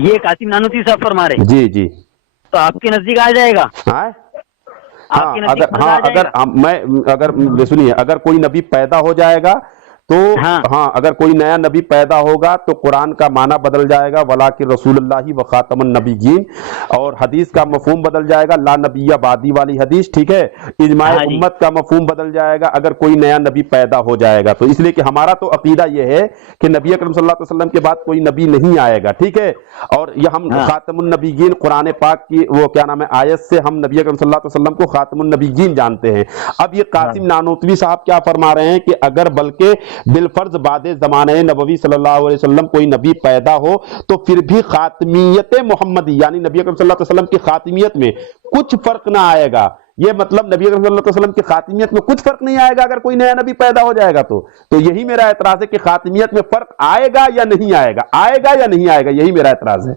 ये कासिम नानोतवी साहब फरमा रहे। जी तो आपके नजदीक आ जाएगा। अगर सुनिए, अगर कोई नबी पैदा हो जाएगा تو ہاں۔ ہاں اگر کوئی نیا نبی پیدا ہوگا تو قرآن کا معنی بدل جائے گا ولاکن رسول اللہ و خاتم النبیین، اور حدیث کا مفہوم بدل جائے گا لا نبی بعدی والی حدیث، ٹھیک ہے، اجماع ہاں جی۔ امت کا مفہوم بدل جائے گا اگر کوئی نیا نبی پیدا ہو جائے گا تو، اس لیے کہ ہمارا تو عقیدہ یہ ہے کہ نبی اکرم صلی اللہ علیہ وسلم کے بعد کوئی نبی نہیں آئے گا، ٹھیک ہے، اور یہ ہم ہاں۔ خاتم النبیین قرآن پاک کی وہ کیا نام ہے آیت سے ہم نبی اکرم صلی اللہ علیہ وسلم کو خاتم النبیین جانتے ہیں۔ اب یہ قاسم نانوتوی صاحب کیا فرما رہے ہیں کہ اگر بلکہ بالفرض بعد زمانہ نبوی صلی اللہ علیہ وسلم کوئی نبی پیدا ہو تو پھر بھی خاتمیت محمدی یعنی نبی اکرم صلی اللہ علیہ وسلم کی خاتمیت میں کچھ فرق نہ آئے گا، یہ مطلب نبی اکرم صلی اللہ علیہ وسلم کی خاتمیت میں کچھ فرق نہیں آئے گا اگر کوئی نیا نبی پیدا ہو جائے گا تو یہی میرا اعتراض ہے کہ خاتمیت میں فرق آئے گا یا نہیں آئے گا، آئے گا یا نہیں آئے گا، یہی میرا اعتراض ہے۔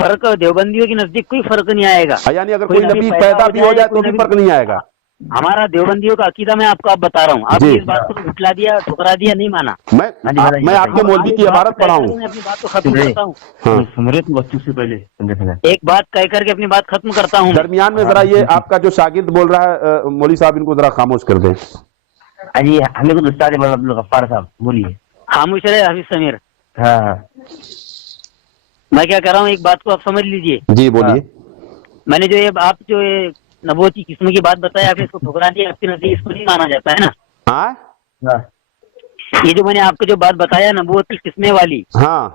فرق دیوبندیوں کے نزدیک کوئی فرق نہیں آئے گا، یعنی اگر کوئی نبی پیدا بھی ہو جائے تو بھی فرق نہیں آئے گا۔ ہمارا دیوبندیوں کا عقیدہ میں آپ کو اب بتا رہا ہوں، آپ جی۔ نے اس بات کو جھٹلا دیا، ٹھکرا دیا، نہیں مانا۔ میں آپ کے مولوی کی عبارت پڑھا ہوں۔ میں اپنی بات کو ختم کرتا ہوں، ہاں بچوں سے پہلے ایک بات کہہ کر کے اپنی بات ختم کرتا ہوں۔ درمیان میں ذرا یہ آپ کا جو شاگرد بول رہا ہے مولوی صاحب ان کو ذرا خاموش کر دیں۔ جی ہمیں کو استاد عبدالغفار صاحب بولیے۔ خاموش رہے حافظ سمیر، ہاں ہاں میں کیا کر رہا ہوں ایک بات کو آپ سمجھ لیجئے۔ جی بولیے۔ میں نے جو یہ آپ جو یہ نبوت کی قسم کی بات بتایا، آپ نے اس کو ٹھکرا دیا، آپ کے نزدیک اس کو نہیں مانا جاتا ہے نا؟ ہاں ہاں یہ جو میں نے آپ کو جو بات بتایا نبوت کی قسمیں والی، ہاں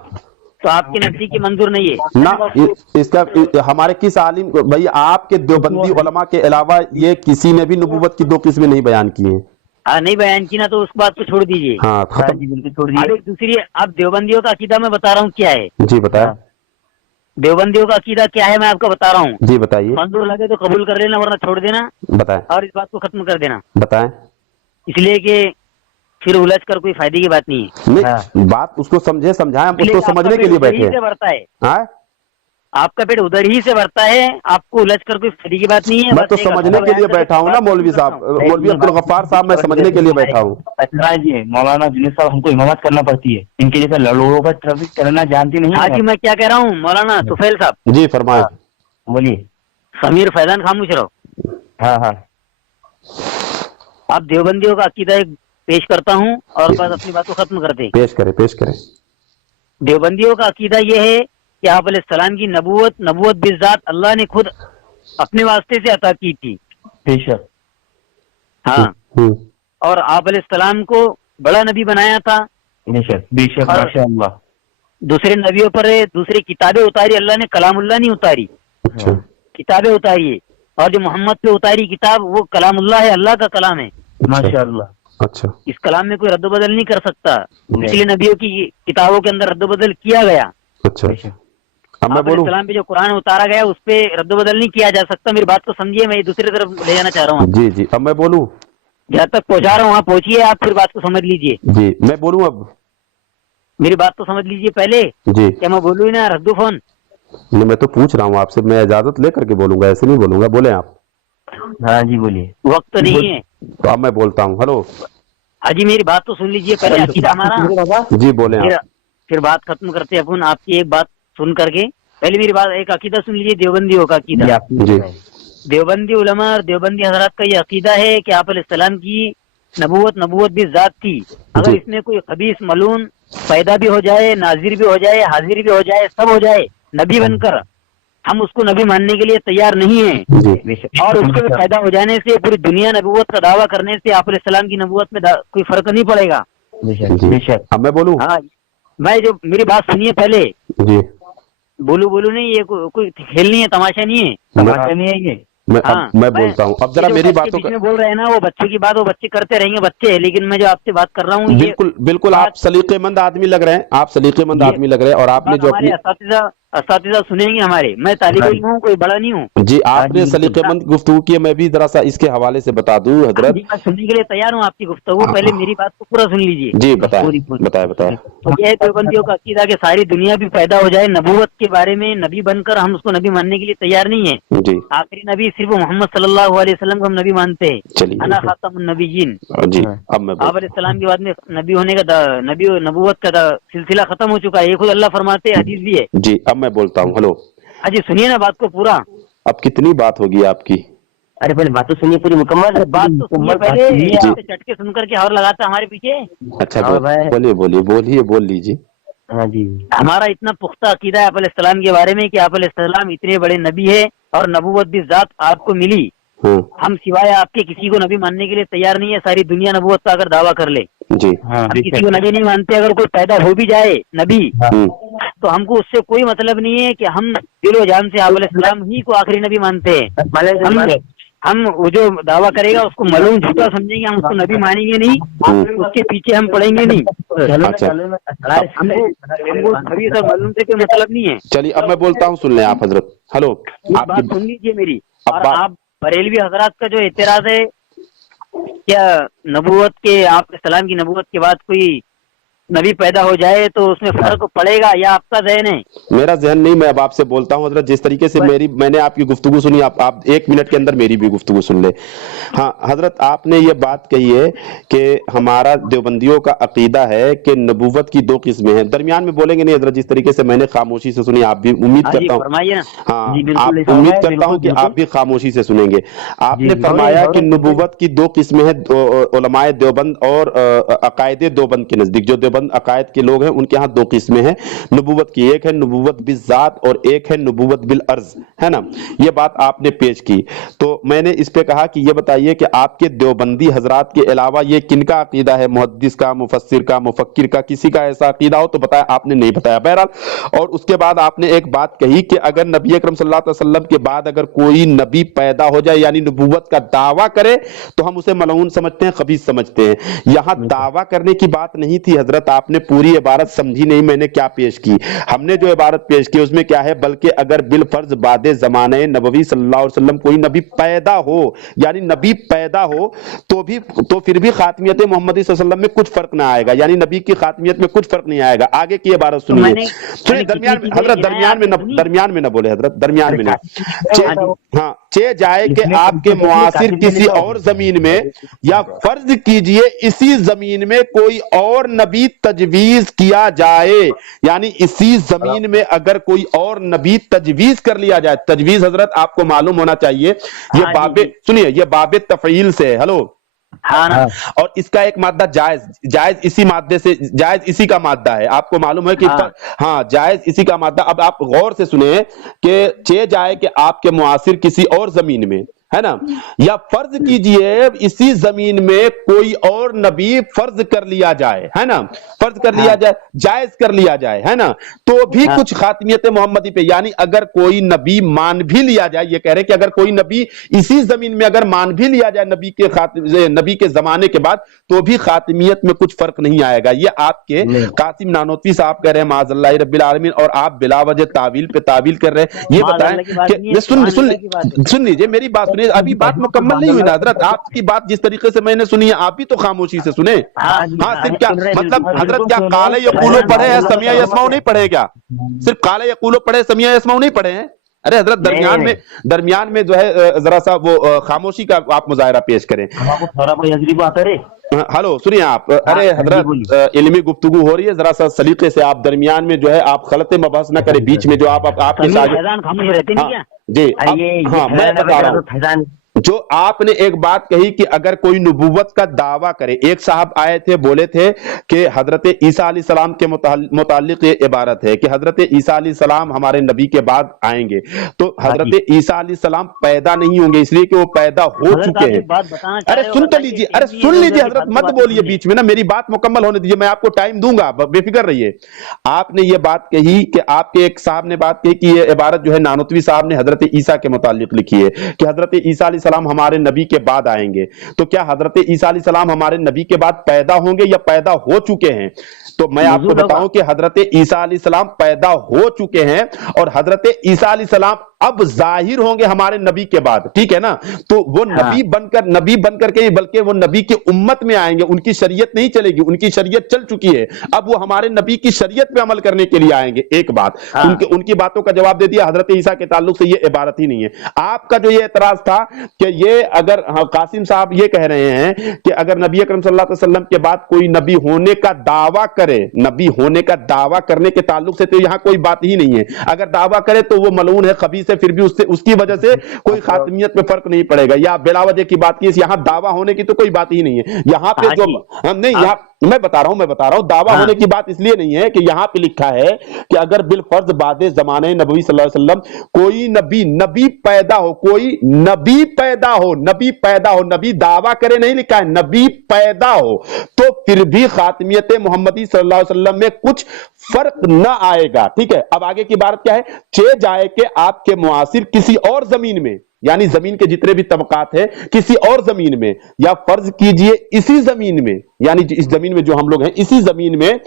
تو آپ کے نزدیک یہ منظور نہیں ہے نہ، اس کا ہمارے کس عالم کو بھائی آپ کے دیوبندی علماء کے علاوہ یہ کسی نے بھی نبوت کی 2 قسمیں نہیں بیان کی ہیں؟ ہاں نہیں بیان کی نا، تو اس بات کو چھوڑ دیجئے۔ ہاں ختم۔ جی بالکل چھوڑ اب دیے۔ ایک دوسری آپ دیوبندیوں کا عقیدہ میں بتا رہا ہوں کیا ہے، جی بتائیں۔ دیوبندیوں کا عقیدہ کیا ہے میں آپ کو بتا رہا ہوں، جی بتائیے۔ منظور لگے تو قبول کر لینا ورنہ چھوڑ دینا بتائیں اور اس بات کو ختم کر دینا، بتائیں۔ اس لیے کہ پھر الجھ کر کوئی فائدے کی بات نہیں ہے۔ نہیں بات اس کو سمجھے سمجھائیں، ہم اس اس کو لیے کہ آپ سمجھنے کا کے لیے پیٹ ادھر بیٹھے ہی سے ہیں۔ بڑھتا ہے، ہاں آپ کا پیٹ ادھر ہی سے بڑھتا ہے، آپ کو الجھ کر کوئی فائدے کی بات نہیں ہے۔ میں تو بس ایک سمجھنے اپنا کے لیے بیان بیٹھا ہوں نا بات مولوی ختم صاحب، کرتا ہوں۔ مولوی عبدالغفار صاحب میں سمجھنے کے لیے بیٹھا ہوں۔ جی مولانا جنید صاحب ہم کو امامت کرنا پڑتی ہے، ان کے جیسا لوگوں پر ٹریفک کرنا جانتی نہیں ہاں ہے۔ جی میں کیا کہہ رہا ہوں مولانا طفیل صاحب، جی فرمائیں۔ بولیے۔ سمیر فیضان خاموش رہو۔ ہاں ہاں آپ دیوبندیوں کا عقیدہ ایک پیش کرتا ہوں اور بس اپنی بات کو ختم کرتے ہیں۔ پیش کریں پیش کریں۔ دیوبندیوں کا عقیدہ یہ ہے کہ آپ علیہ السلام کی نبوت بالذات اللہ نے خود اپنے واسطے سے عطا کی تھی، بے شک ہاں، ہوں، اور آپ علیہ السلام کو بڑا نبی بنایا تھا، بے شک بے شک ماشاء اللہ۔ دوسرے نبیوں پر دوسری کتابیں اتاری، اللہ نے کلام اللہ نہیں اتاری، اچھا کتابیں اتاری ہے، اور جو محمد پہ اتاری کتاب وہ کلام اللہ ہے، اللہ کا کلام ہے، ماشاء اللہ۔ اچھا اس کلام میں کوئی رد و بدل نہیں کر سکتا، نہیں۔ اس لیے نبیوں کی کتابوں کے اندر رد و بدل کیا گیا۔ اچھا بے شک۔ اب میں آپ علیہ بولوں؟ السلام پہ جو قرآن اتارا گیا اس پہ رد و بدل نہیں کیا جا سکتا، میری بات کو سمجھیے، میں دوسری طرف لے جانا چاہ رہا ہوں، جی جی اب میں بولوں؟ جہاں تک پہنچا رہا ہوں وہاں پہنچیے آپ، پھر بات کو سمجھ لیجیے، جی میں بولوں اب؟ میری بات تو سمجھ لیجیے پہلے، جی کیا میں بولوں ہی نا ردو فون؟ نہیں میں تو پوچھ رہا ہوں آپ سے، میں اجازت لے کر کے بولوں گا، ایسے نہیں بولوں گا، بولیں آپ۔ ہاں جی بولیے۔ وقت تو نہیں ہے، تو اب میں بولتا ہوں، ہلو ہاں جی میری بات تو سن لیجیے پہلے، عقیدہ ہمارا، جی بولیں آپ۔ پھر بات ختم کرتے ہیں اپن، آپ کی ایک بات سن کر کے پہلے میری بات ایک عقیدہ سن لیجیے دیوبندیوں کا عقیدہ۔ جی دیوبندی علماء اور دیوبندی حضرات کا یہ عقیدہ ہے کہ آپ علیہ السلام کی نبوت بھی ذات تھی، اگر جی۔ اس میں کوئی خبیث ملعون پیدا بھی ہو جائے، ناظر بھی ہو جائے، حاضر بھی ہو جائے، سب ہو جائے نبی بن کر، ہم اس کو نبی ماننے کے لیے تیار نہیں ہیں، جی بے شک۔ اور اس کے پیدا ہو جانے سے پوری دنیا نبوت کا دعویٰ کرنے سے آپ علیہ السلام کی نبوت میں کوئی فرق نہیں پڑے گا۔ بے شک جی بے شک۔ اب میں بولوں؟ ہاں میں جو میری بات سنیے پہلے، جی بولو نہیں، یہ کوئی کھیل نہیں ہے، تماشا نہیں ہے۔ تماشا نہیں ہے یہ۔ میں بولتا ہوں اب ذرا یہ جو میری بچے باتوں بیچ کا، میں بول رہے ہیں نا، وہ بچوں کی بات وہ بچے کرتے رہیں گے، بچے ہیں، لیکن میں جو آپ سے بات کر رہا ہوں یہ بالکل بالکل آپ سلیقے مند آدمی لگ رہے ہیں، آپ سلیقے مند آدمی لگ رہے ہیں، اور آپ نے بات جو ہمارے اپنی اساتذہ سنیں گے ہمارے، میں طالب علم ہوں، کوئی بڑا نہیں ہوں۔ جی آپ نے سلیقے مند گفتگو کی ہے، میں بھی ذرا سا اس کے حوالے سے بتا دوں حضرت۔ جی میں سننے کے لیے تیار ہوں آپ کی گفتگو، پہلے میری بات کو پورا سن لیجیے۔ جی بتائیں بتائیں۔ یہ ہے دیوبندیوں کا عقیدہ کہ ساری دنیا بھی پیدا ہو جائے، نبوت کے بارے میں نبی بن کر ہم اس کو نبی ماننے کے لیے تیار نہیں ہے، جی آخری نبی صرف محمد صلی اللہ علیہ وسلم کو ہم نبی مانتے ہیں، چلیے انا خاتم النبیین۔ جی اب میں آپ علیہ السلام کے بعد میں نبی ہونے کا نبوت کا سلسلہ ختم ہو چکا ہے، یہ خود اللہ فرماتے ہیں، حدیث بھی ہے۔ جی اب میں بولتا ہوں، ہلو ہاں جی سنیے نا بات کو پورا۔ اب کتنی بات ہوگی آپ کی؟ अरे पहले बात तो सुनिए पूरी मुकम्मल। बात तो सुनिए पहले, जी। यहाँ पे चटके सुन करके और लगाता हमारे पीछे। अच्छा हाँ भाई। बोलिए बोलिए बोलिए बोल लीजिए। हाँ जी। हमारा इतना पुख्ता अकीदा है आप अलैहिस्सलाम के बारे में कि आप अलैहिस्सलाम इतने बड़े नबी है और नबूवत भी ज़ात आपको मिली। हम सिवाय आपके किसी को नबी मानने के लिए तैयार नहीं है। सारी दुनिया नबूवत का अगर दावा कर ले, जी। हाँ हम किसी को नबी नहीं मानते। अगर कोई पैदा हो भी जाए नबी, तो हमको उससे कोई मतलब नहीं है कि हम दिलो जान से आप अलैहिस्सलाम ही को आखिरी नबी मानते हैं। हम वो जो दावा करेगा उसको मलूम झूठा समझेंगे, हम उसको नबी मानेंगे नहीं, उसके पीछे हम पड़ेंगे नहीं। अच्छा। हमको नबी से मलूम से कोई मतलब नहीं है। चलिए अब मैं बोलता हूँ, सुन लें आप हजरत। हेलो, एक बात सुन लीजिए मेरी। अब और बात- आप बरेलवी हजरात का जो एतराज है, क्या नबूवत के आप सलाम की नबूवत के बाद कोई नबी पैदा हो जाए तो उसमें फर्क पड़ेगा, या आपका ज़हन है? मेरा जहन नहीं, मैं अब आपसे बोलता हूँ हजरत, जिस तरीके से मैंने आपकी गुफ्तगू सुनी, आप 1 मिनट के अंदर मेरी भी गुफ्तगू सुन ले। हाँ हजरत, आपने ये बात कही है कि हमारा देवबंदियों का अकीदा है कि नबूवत की 2 किस्में हैं। दरमियान में बोलेंगे नहीं हजरत, जिस तरीके से मैंने खामोशी से सुनी, आप भी उम्मीद हाँ जी, करता हूँ। फरमाइए ना। हाँ, जी, बिल्कुल, आप ऐसा उम्मीद है, करता हूँ कि बिल्कुल, आप भी खामोशी से सुनेंगे। आपने जी, फरमाया कि बिल्कुल। नबूवत की 2 किस्में हैं, उलमाए देवबंद और अकायदे देवबंद के नजदीक। जो देवबंद अकायद के लोग हैं उनके यहाँ 2 किस्में हैं नबूवत की। एक है नबूवत बिज़ात और एक है नबूवत बिल अर्ज, है ना। ये बात आपने पेश की, तो मैंने इस पे कहा कि ये बताइए कि आपके देवबंदी हजरात के अलावा ये किनका अकीदा है, मुहद्दिस का, मुफस्सिर का, मुफक्किर का, किसी का ऐसा अकीदा हो तो बताया, आपने नहीं बताया बहरहाल। और उसके बाद आपने एक बात कही कि अगर नबी अकरम सल्लल्लाहु अलैहि वसल्लम के बाद अगर कोई नबी पैदा हो जाए यानी नबूवत का दावा करे तो हम उसे मलऊन समझते हैं, खबीस समझते हैं। यहाँ दावा करने की बात नहीं थी हजरत, आपने पूरी इबारत समझी नहीं मैंने क्या पेश की। हमने जो इबारत पेश की उसमें क्या है, बल्कि अगर बिल फर्ज बादे जमाने नबवी सल्लल्लाहु अलैहि वसल्लम कोई नबी पैदा हो यानी नबी पैदा हो तो फिर भी खातमियत मोहम्मदी सल्लल्लाहु अलैहि वसल्लम में कुछ फर्क ना आएगा, यानी नबी की खातमियत में कुछ फर्क नहीं आएगा। आगे की इबारत सुनिए, सुनिए दरमियान में हजरत, दरमियान में न बोले हजरत, दरमियान में नहीं। हाँ, चे जाए कि आपके मुआसिर किसी और जमीन में, या फर्ज कीजिए इसी जमीन में कोई और नबी तजवीज किया जाए, यानी इसी जमीन में अगर कोई और नबी तजवीज कर लिया जाए। तजवीज हजरत आपको मालूम होना चाहिए, ये बाबे, सुनिए, ये बाबे तफईल से है। हेलो, हाँ ना। और इसका एक मादा जायज, जायज इसी मादे से, जायज इसी का मादा है, आपको मालूम है कि हाँ जायज इसी का मादा। अब आप गौर से सुने कि चे जाए कि आपके मुआसिर किसी और जमीन में, है ना, या फर्ज कीजिए इसी जमीन में कोई और नबी फर्ज कर लिया जाए, है ना, फर्ज कर लिया जाए, जायज कर लिया जाए, है ना, तो भी कुछ खातमियत मोहम्मदी पे, यानी अगर कोई नबी मान भी लिया जाए, ये कह रहे हैं कि अगर कोई नबी इसी जमीन में अगर मान भी लिया जाए नबी के जमाने के बाद, तो भी खातमियत में कुछ फर्क नहीं आएगा। ये आपके कासिम नानोतवी साहब कह रहे हैं माज़अल्लाह रब्बिल आलमीन, और आप बिला वजह तावील पे तावील कर रहे हैं। ये बताएं कि ये सुन लीजिए मेरी बात, अभी बात मुकम्मल नहीं हुई ना हजरत, आपकी बात जिस तरीके से मैंने सुनी है आप भी तो खामोशी से सुने। हाँ, सिर्फ क्या मतलब हजरत, क्या काले यकूलो पढ़े हैं, समिया यस्माउ नहीं पढ़े? क्या सिर्फ काले यकूलो पढ़े, समिया यस्माउ नहीं पढ़े हैं? अरे हजरत, दरमियान में जो है जरा सा वो खामोशी का आप मुजाहरा पेश करें। हेलो, सुनिए आप, अरे हजरत इल्मी गुफ्तगू हो रही है, जरा सा सलीके से आप दरमियान में जो है आप गलत बहस न करें, बीच में जो आपके साथ जी, हाँ मैं बता रहा हूँ, जो आपने एक बात कही कि अगर कोई नबूवत का दावा करे, एक साहब आए थे बोले थे कि हजरत ईसा अलैहिस्सलाम के मुतालिक ये इबारत है कि हजरत ईसा अलैहिस्सलाम हमारे नबी के बाद आएंगे, तो हजरत ईसा अलैहिस्सलाम पैदा नहीं होंगे इसलिए कि वो पैदा हो चुके हैं। अरे सुन तो लीजिए, अरे सुन लीजिए हजरत, मत बोलिए बीच में ना, मेरी बात मुकम्मल होने दीजिए, मैं आपको टाइम दूंगा, बेफिक्र रहिए। आपने ये बात कही कि आपके एक साहब ने बात कही कि ये इबारत जो है नानोतवी साहब ने हजरत ईसा के मुतालिक लिखी है कि हजरत ईसा सलाम हमारे नबी के बाद आएंगे, तो क्या हजरत ईसा अलैहिस्सलाम हमारे नबी के बाद पैदा होंगे या पैदा हो चुके हैं? तो मैं आपको बताऊं कि हजरत ईसा अलैहिस्सलाम पैदा हो चुके हैं और हजरत ईसा अलैहिस्सलाम अब जाहिर होंगे हमारे नबी के बाद, ठीक है ना। तो वो नबी बनकर के, बल्कि वो नबी की उम्मत में आएंगे, उनकी शरीयत नहीं चलेगी, उनकी शरीयत चल चुकी है, अब वो हमारे नबी की शरीयत पे अमल करने के लिए आएंगे। एक बात, उनकी बातों का जवाब दे दिया, हजरत ईसा के ताल्लुक से ये इबारत ही नहीं है। आपका जो ये एतराज था कि ये अगर कासिम साहब ये कह रहे हैं कि अगर नबी अकरम सल्लल्लाहु अलैहि वसल्लम के बाद कोई नबी होने का दावा करे, नबी होने का दावा करने के ताल्लुक से तो यहां कोई बात ही नहीं है, अगर दावा करे तो वो मलऊन है, खबीस है फिर भी उससे उसकी वजह से कोई खातमियत में फर्क नहीं पड़ेगा। या बेला वजह की बात की, यहाँ दावा होने की तो कोई बात ही नहीं है। यहाँ पे जो नहीं, यहाँ मैं बता रहा हूँ दावा होने की बात इसलिए नहीं है कि यहाँ पे लिखा है कि अगर बिल फर्ज बादे जमाने नबी सल्लल्लाहु अलैहि वसल्लम कोई नबी पैदा हो, कोई नबी पैदा हो, नबी दावा करे नहीं लिखा है, नबी पैदा हो, तो फिर भी खातमियत मोहम्मदी सल्लल्लाहु अलैहि वसल्लम में कुछ फर्क न आएगा। ठीक है, अब आगे की बात क्या है, चे जाए कि आपके मुआसिर किसी और जमीन में, यानी जमीन के जितने भी तबकात है किसी और जमीन में, या फर्ज कीजिए इसी जमीन में, यानी इस जमीन में जो हम लोग हैं इसी जमीन में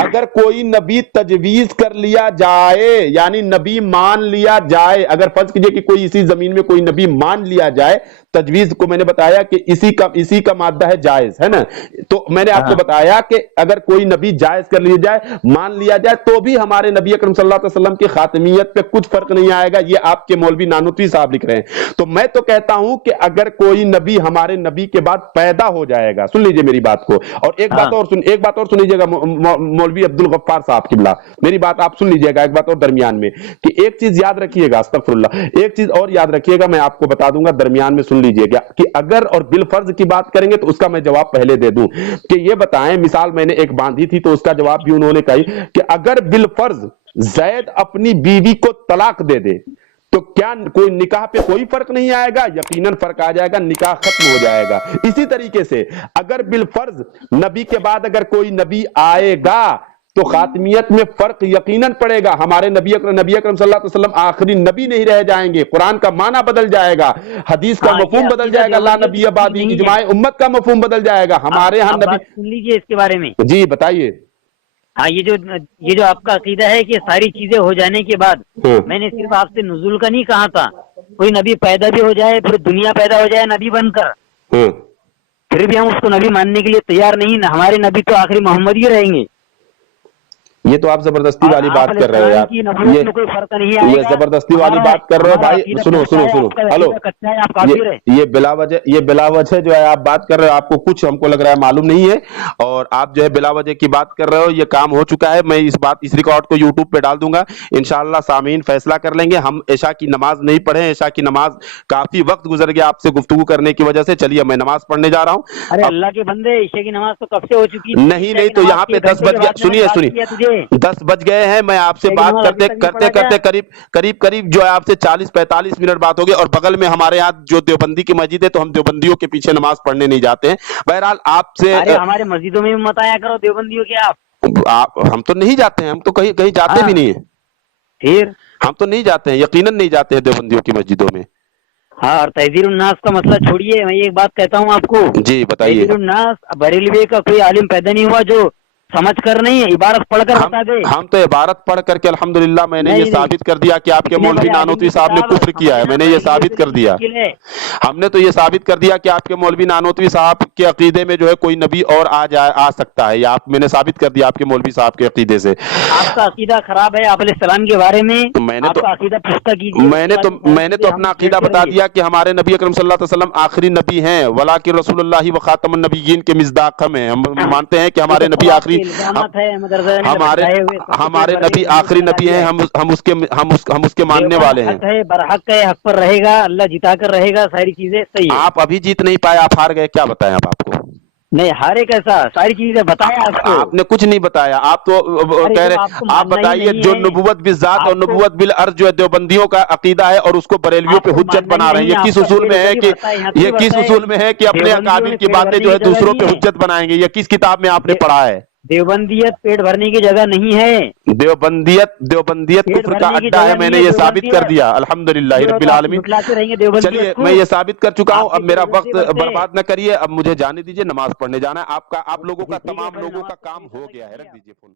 अगर कोई नबी तजवीज कर लिया जाए, यानी नबी मान लिया जाए, अगर फर्ज कीजिए कि कोई इसी जमीन में कोई नबी मान लिया जाए, तजवीज को मैंने बताया कि इसी का मादा है जायज, है ना, तो मैंने आपको बताया कि अगर कोई नबी जायज कर लिया जाए, मान लिया जाए, तो भी हमारे नबी अकरम सल्लल्लाहु अलैहि वसल्लम की खातमियत पे कुछ फर्क नहीं आएगा। ये आपके मौलवी नानूतवी साहब लिख रहे हैं। तो मैं तो कहता हूं कि अगर कोई नबी हमारे नबी के बाद पैदा हो जाएगा, सुन लीजिए मेरी बात को, और एक बात और सुन लीजिएगा मौलवी अब्दुल गफ्फार साहब किबला, मेरी बात आप सुन लीजिएगा एक बात और दरमियान में, कि एक चीज याद रखिएगा, अस्तगफिरुल्लाह, एक चीज और याद रखिएगा, मैं आपको बता दूंगा दरमियान में, सुन लीजिएगा कि अगर और बिल फर्ज की बात करेंगे तो उसका मैं जवाब पहले दे दूं कि ये बताएं, मिसाल मैंने एक बांधी थी तो उसका जवाब भी उन्होंने कही कि अगर बिल फर्ज जैद अपनी बीवी को तलाक दे दे तो क्या कोई निकाह पे कोई फर्क नहीं आएगा? यकीनन फर्क आ जाएगा, निकाह खत्म हो जाएगा। इसी तरीके से अगर बिल फर्ज नबी के बाद अगर कोई नबी आएगा तो खातमियत में फर्क यकीनन पड़ेगा। हमारे नबी अकरम सल्लल्लाहु अलैहि वसल्लम आखिरी नबी नहीं रह जाएंगे, कुरान का माना बदल जाएगा, हदीस का मफहूम बदल जाएगा, ला नबी आबादी इजमाए उम्मत का मफहूम बदल जाएगा। हमारे यहाँ नबी, सुन लीजिए इसके बारे में। जी बताइए। हाँ, ये जो आपका अकीदा है कि सारी चीजें हो जाने के बाद, मैंने सिर्फ आपसे नुज़ुल का नहीं कहा था, कोई नबी पैदा भी हो जाए, फिर दुनिया पैदा हो जाए नबी बनकर, फिर भी हम उसको नबी मानने के लिए तैयार नहीं। हमारे नबी तो आखिरी मोहम्मद ही रहेंगे। ये तो आप जबरदस्ती वाली बात कर रहे हो यार, ये जबरदस्ती वाली बात कर रहे हो भाई। सुनो, हेलो, ये बिला वजह जो है आप बात कर रहे हो, आपको कुछ हमको लग रहा है मालूम नहीं है, और आप जो है बिला वजह की बात कर रहे हो। ये काम हो चुका है, मैं इस रिकॉर्ड को यूट्यूब पे डाल दूंगा, इंशाअल्लाह सामीन फैसला कर लेंगे। हम ऐशा की नमाज नहीं पढ़े, ऐशा की नमाज काफी वक्त गुजर गया आपसे गुफ्तगू करने की वजह से। चलिए मैं नमाज पढ़ने जा रहा हूँ। अरे अल्लाह के बंदे, ईशा की नमाज तो कब से हो चुकी है? नहीं, तो यहाँ पे 10 बज गया, सुनिए 10 बज गए हैं। मैं आपसे बात करते करीब जो है आपसे 40-45 मिनट बात हो गई, और बगल में हमारे यहाँ जो देवबंदी की मस्जिद है तो हम देवबंदियों के पीछे नमाज पढ़ने नहीं जाते हैं। बहरहाल आपसे, हमारे मस्जिदों में मत आया करो देवबंदियों के। आप हम तो नहीं जाते हैं, हम तो कहीं जाते भी नहीं है, फिर हम तो नहीं जाते हैं, यकीनन नहीं जाते हैं देवबंदियों की मस्जिदों में। हाँ, और तहजीर उन्नास का मसला छोड़िए, मैं एक बात कहता हूँ आपको। जी बताइए। तहजीर उन्नास बरेलवी का कोई आलिम पैदा नहीं हुआ जो समझ कर नहीं है, इबारत पढ़कर बता दे। हम तो इबारत पढ़ करके अल्हम्दुलिल्लाह मैंने ये साबित कर दिया कि आपके मौलवी नानोतवी साहब ने कुफ्र किया है। मैंने ये साबित कर दिया, हमने तो ये साबित कर दिया कि आपके मौलवी नानोतवी साहब के अकीदे में जो है कोई नबी और आ सकता है। ये मैंने साबित कर दिया आपके मौलवी साहब के अकीदे से। आपका अकीदा खराब है आप अलैहिस्सलाम के बारे में। मैंने तो अपना अकीदा बता दिया कि हमारे नबी अकरम सल्लल्लाहु अलैहि वसल्लम आखिरी नबी हैं, वलाकिन रसूलुल्लाह व खातमुन नबिय्यीन के मिस्दाक हम हैं। हम मानते हैं कि हमारे नबी आखिरी, हमारे नबी आखिरी नबी हैं, हम उसके मानने वाले हैं। बरहक है, हक पर रहेगा, अल्लाह जिता कर रहेगा, सारी चीजें सही है। आप अभी जीत नहीं पाए, आप हार गए, क्या बताएं अब आपको? नहीं हारे कैसा, सारी चीजें बताया आपको। आपने कुछ नहीं बताया, आप तो कह रहे, आप बताइए जो नबुवत बिज़ात और नबुवत बिल अर्ज जो है देवबंदियों का अकीदा है और उसको बरेलवियों पे हुज्जत बना रहे हैं। ये किस उसूल में है कि अपने अकाबिर की बातें जो है दूसरों पे हुज्जत बनाएंगे? ये किस किताब में आपने पढ़ा है? देवबंदियत पेट भरने की जगह नहीं है। देवबंदियत कुफ्र का अड्डा है, मैंने ये साबित कर दिया अल्हम्दुलिल्लाह रब्बिल आलमीन। चलिए मैं ये साबित कर चुका हूँ, अब मेरा वक्त बर्बाद न करिए, अब मुझे जाने दीजिए, नमाज पढ़ने जाना है। आप लोगों का, तमाम लोगों का काम हो गया है, रख दीजिए फोन।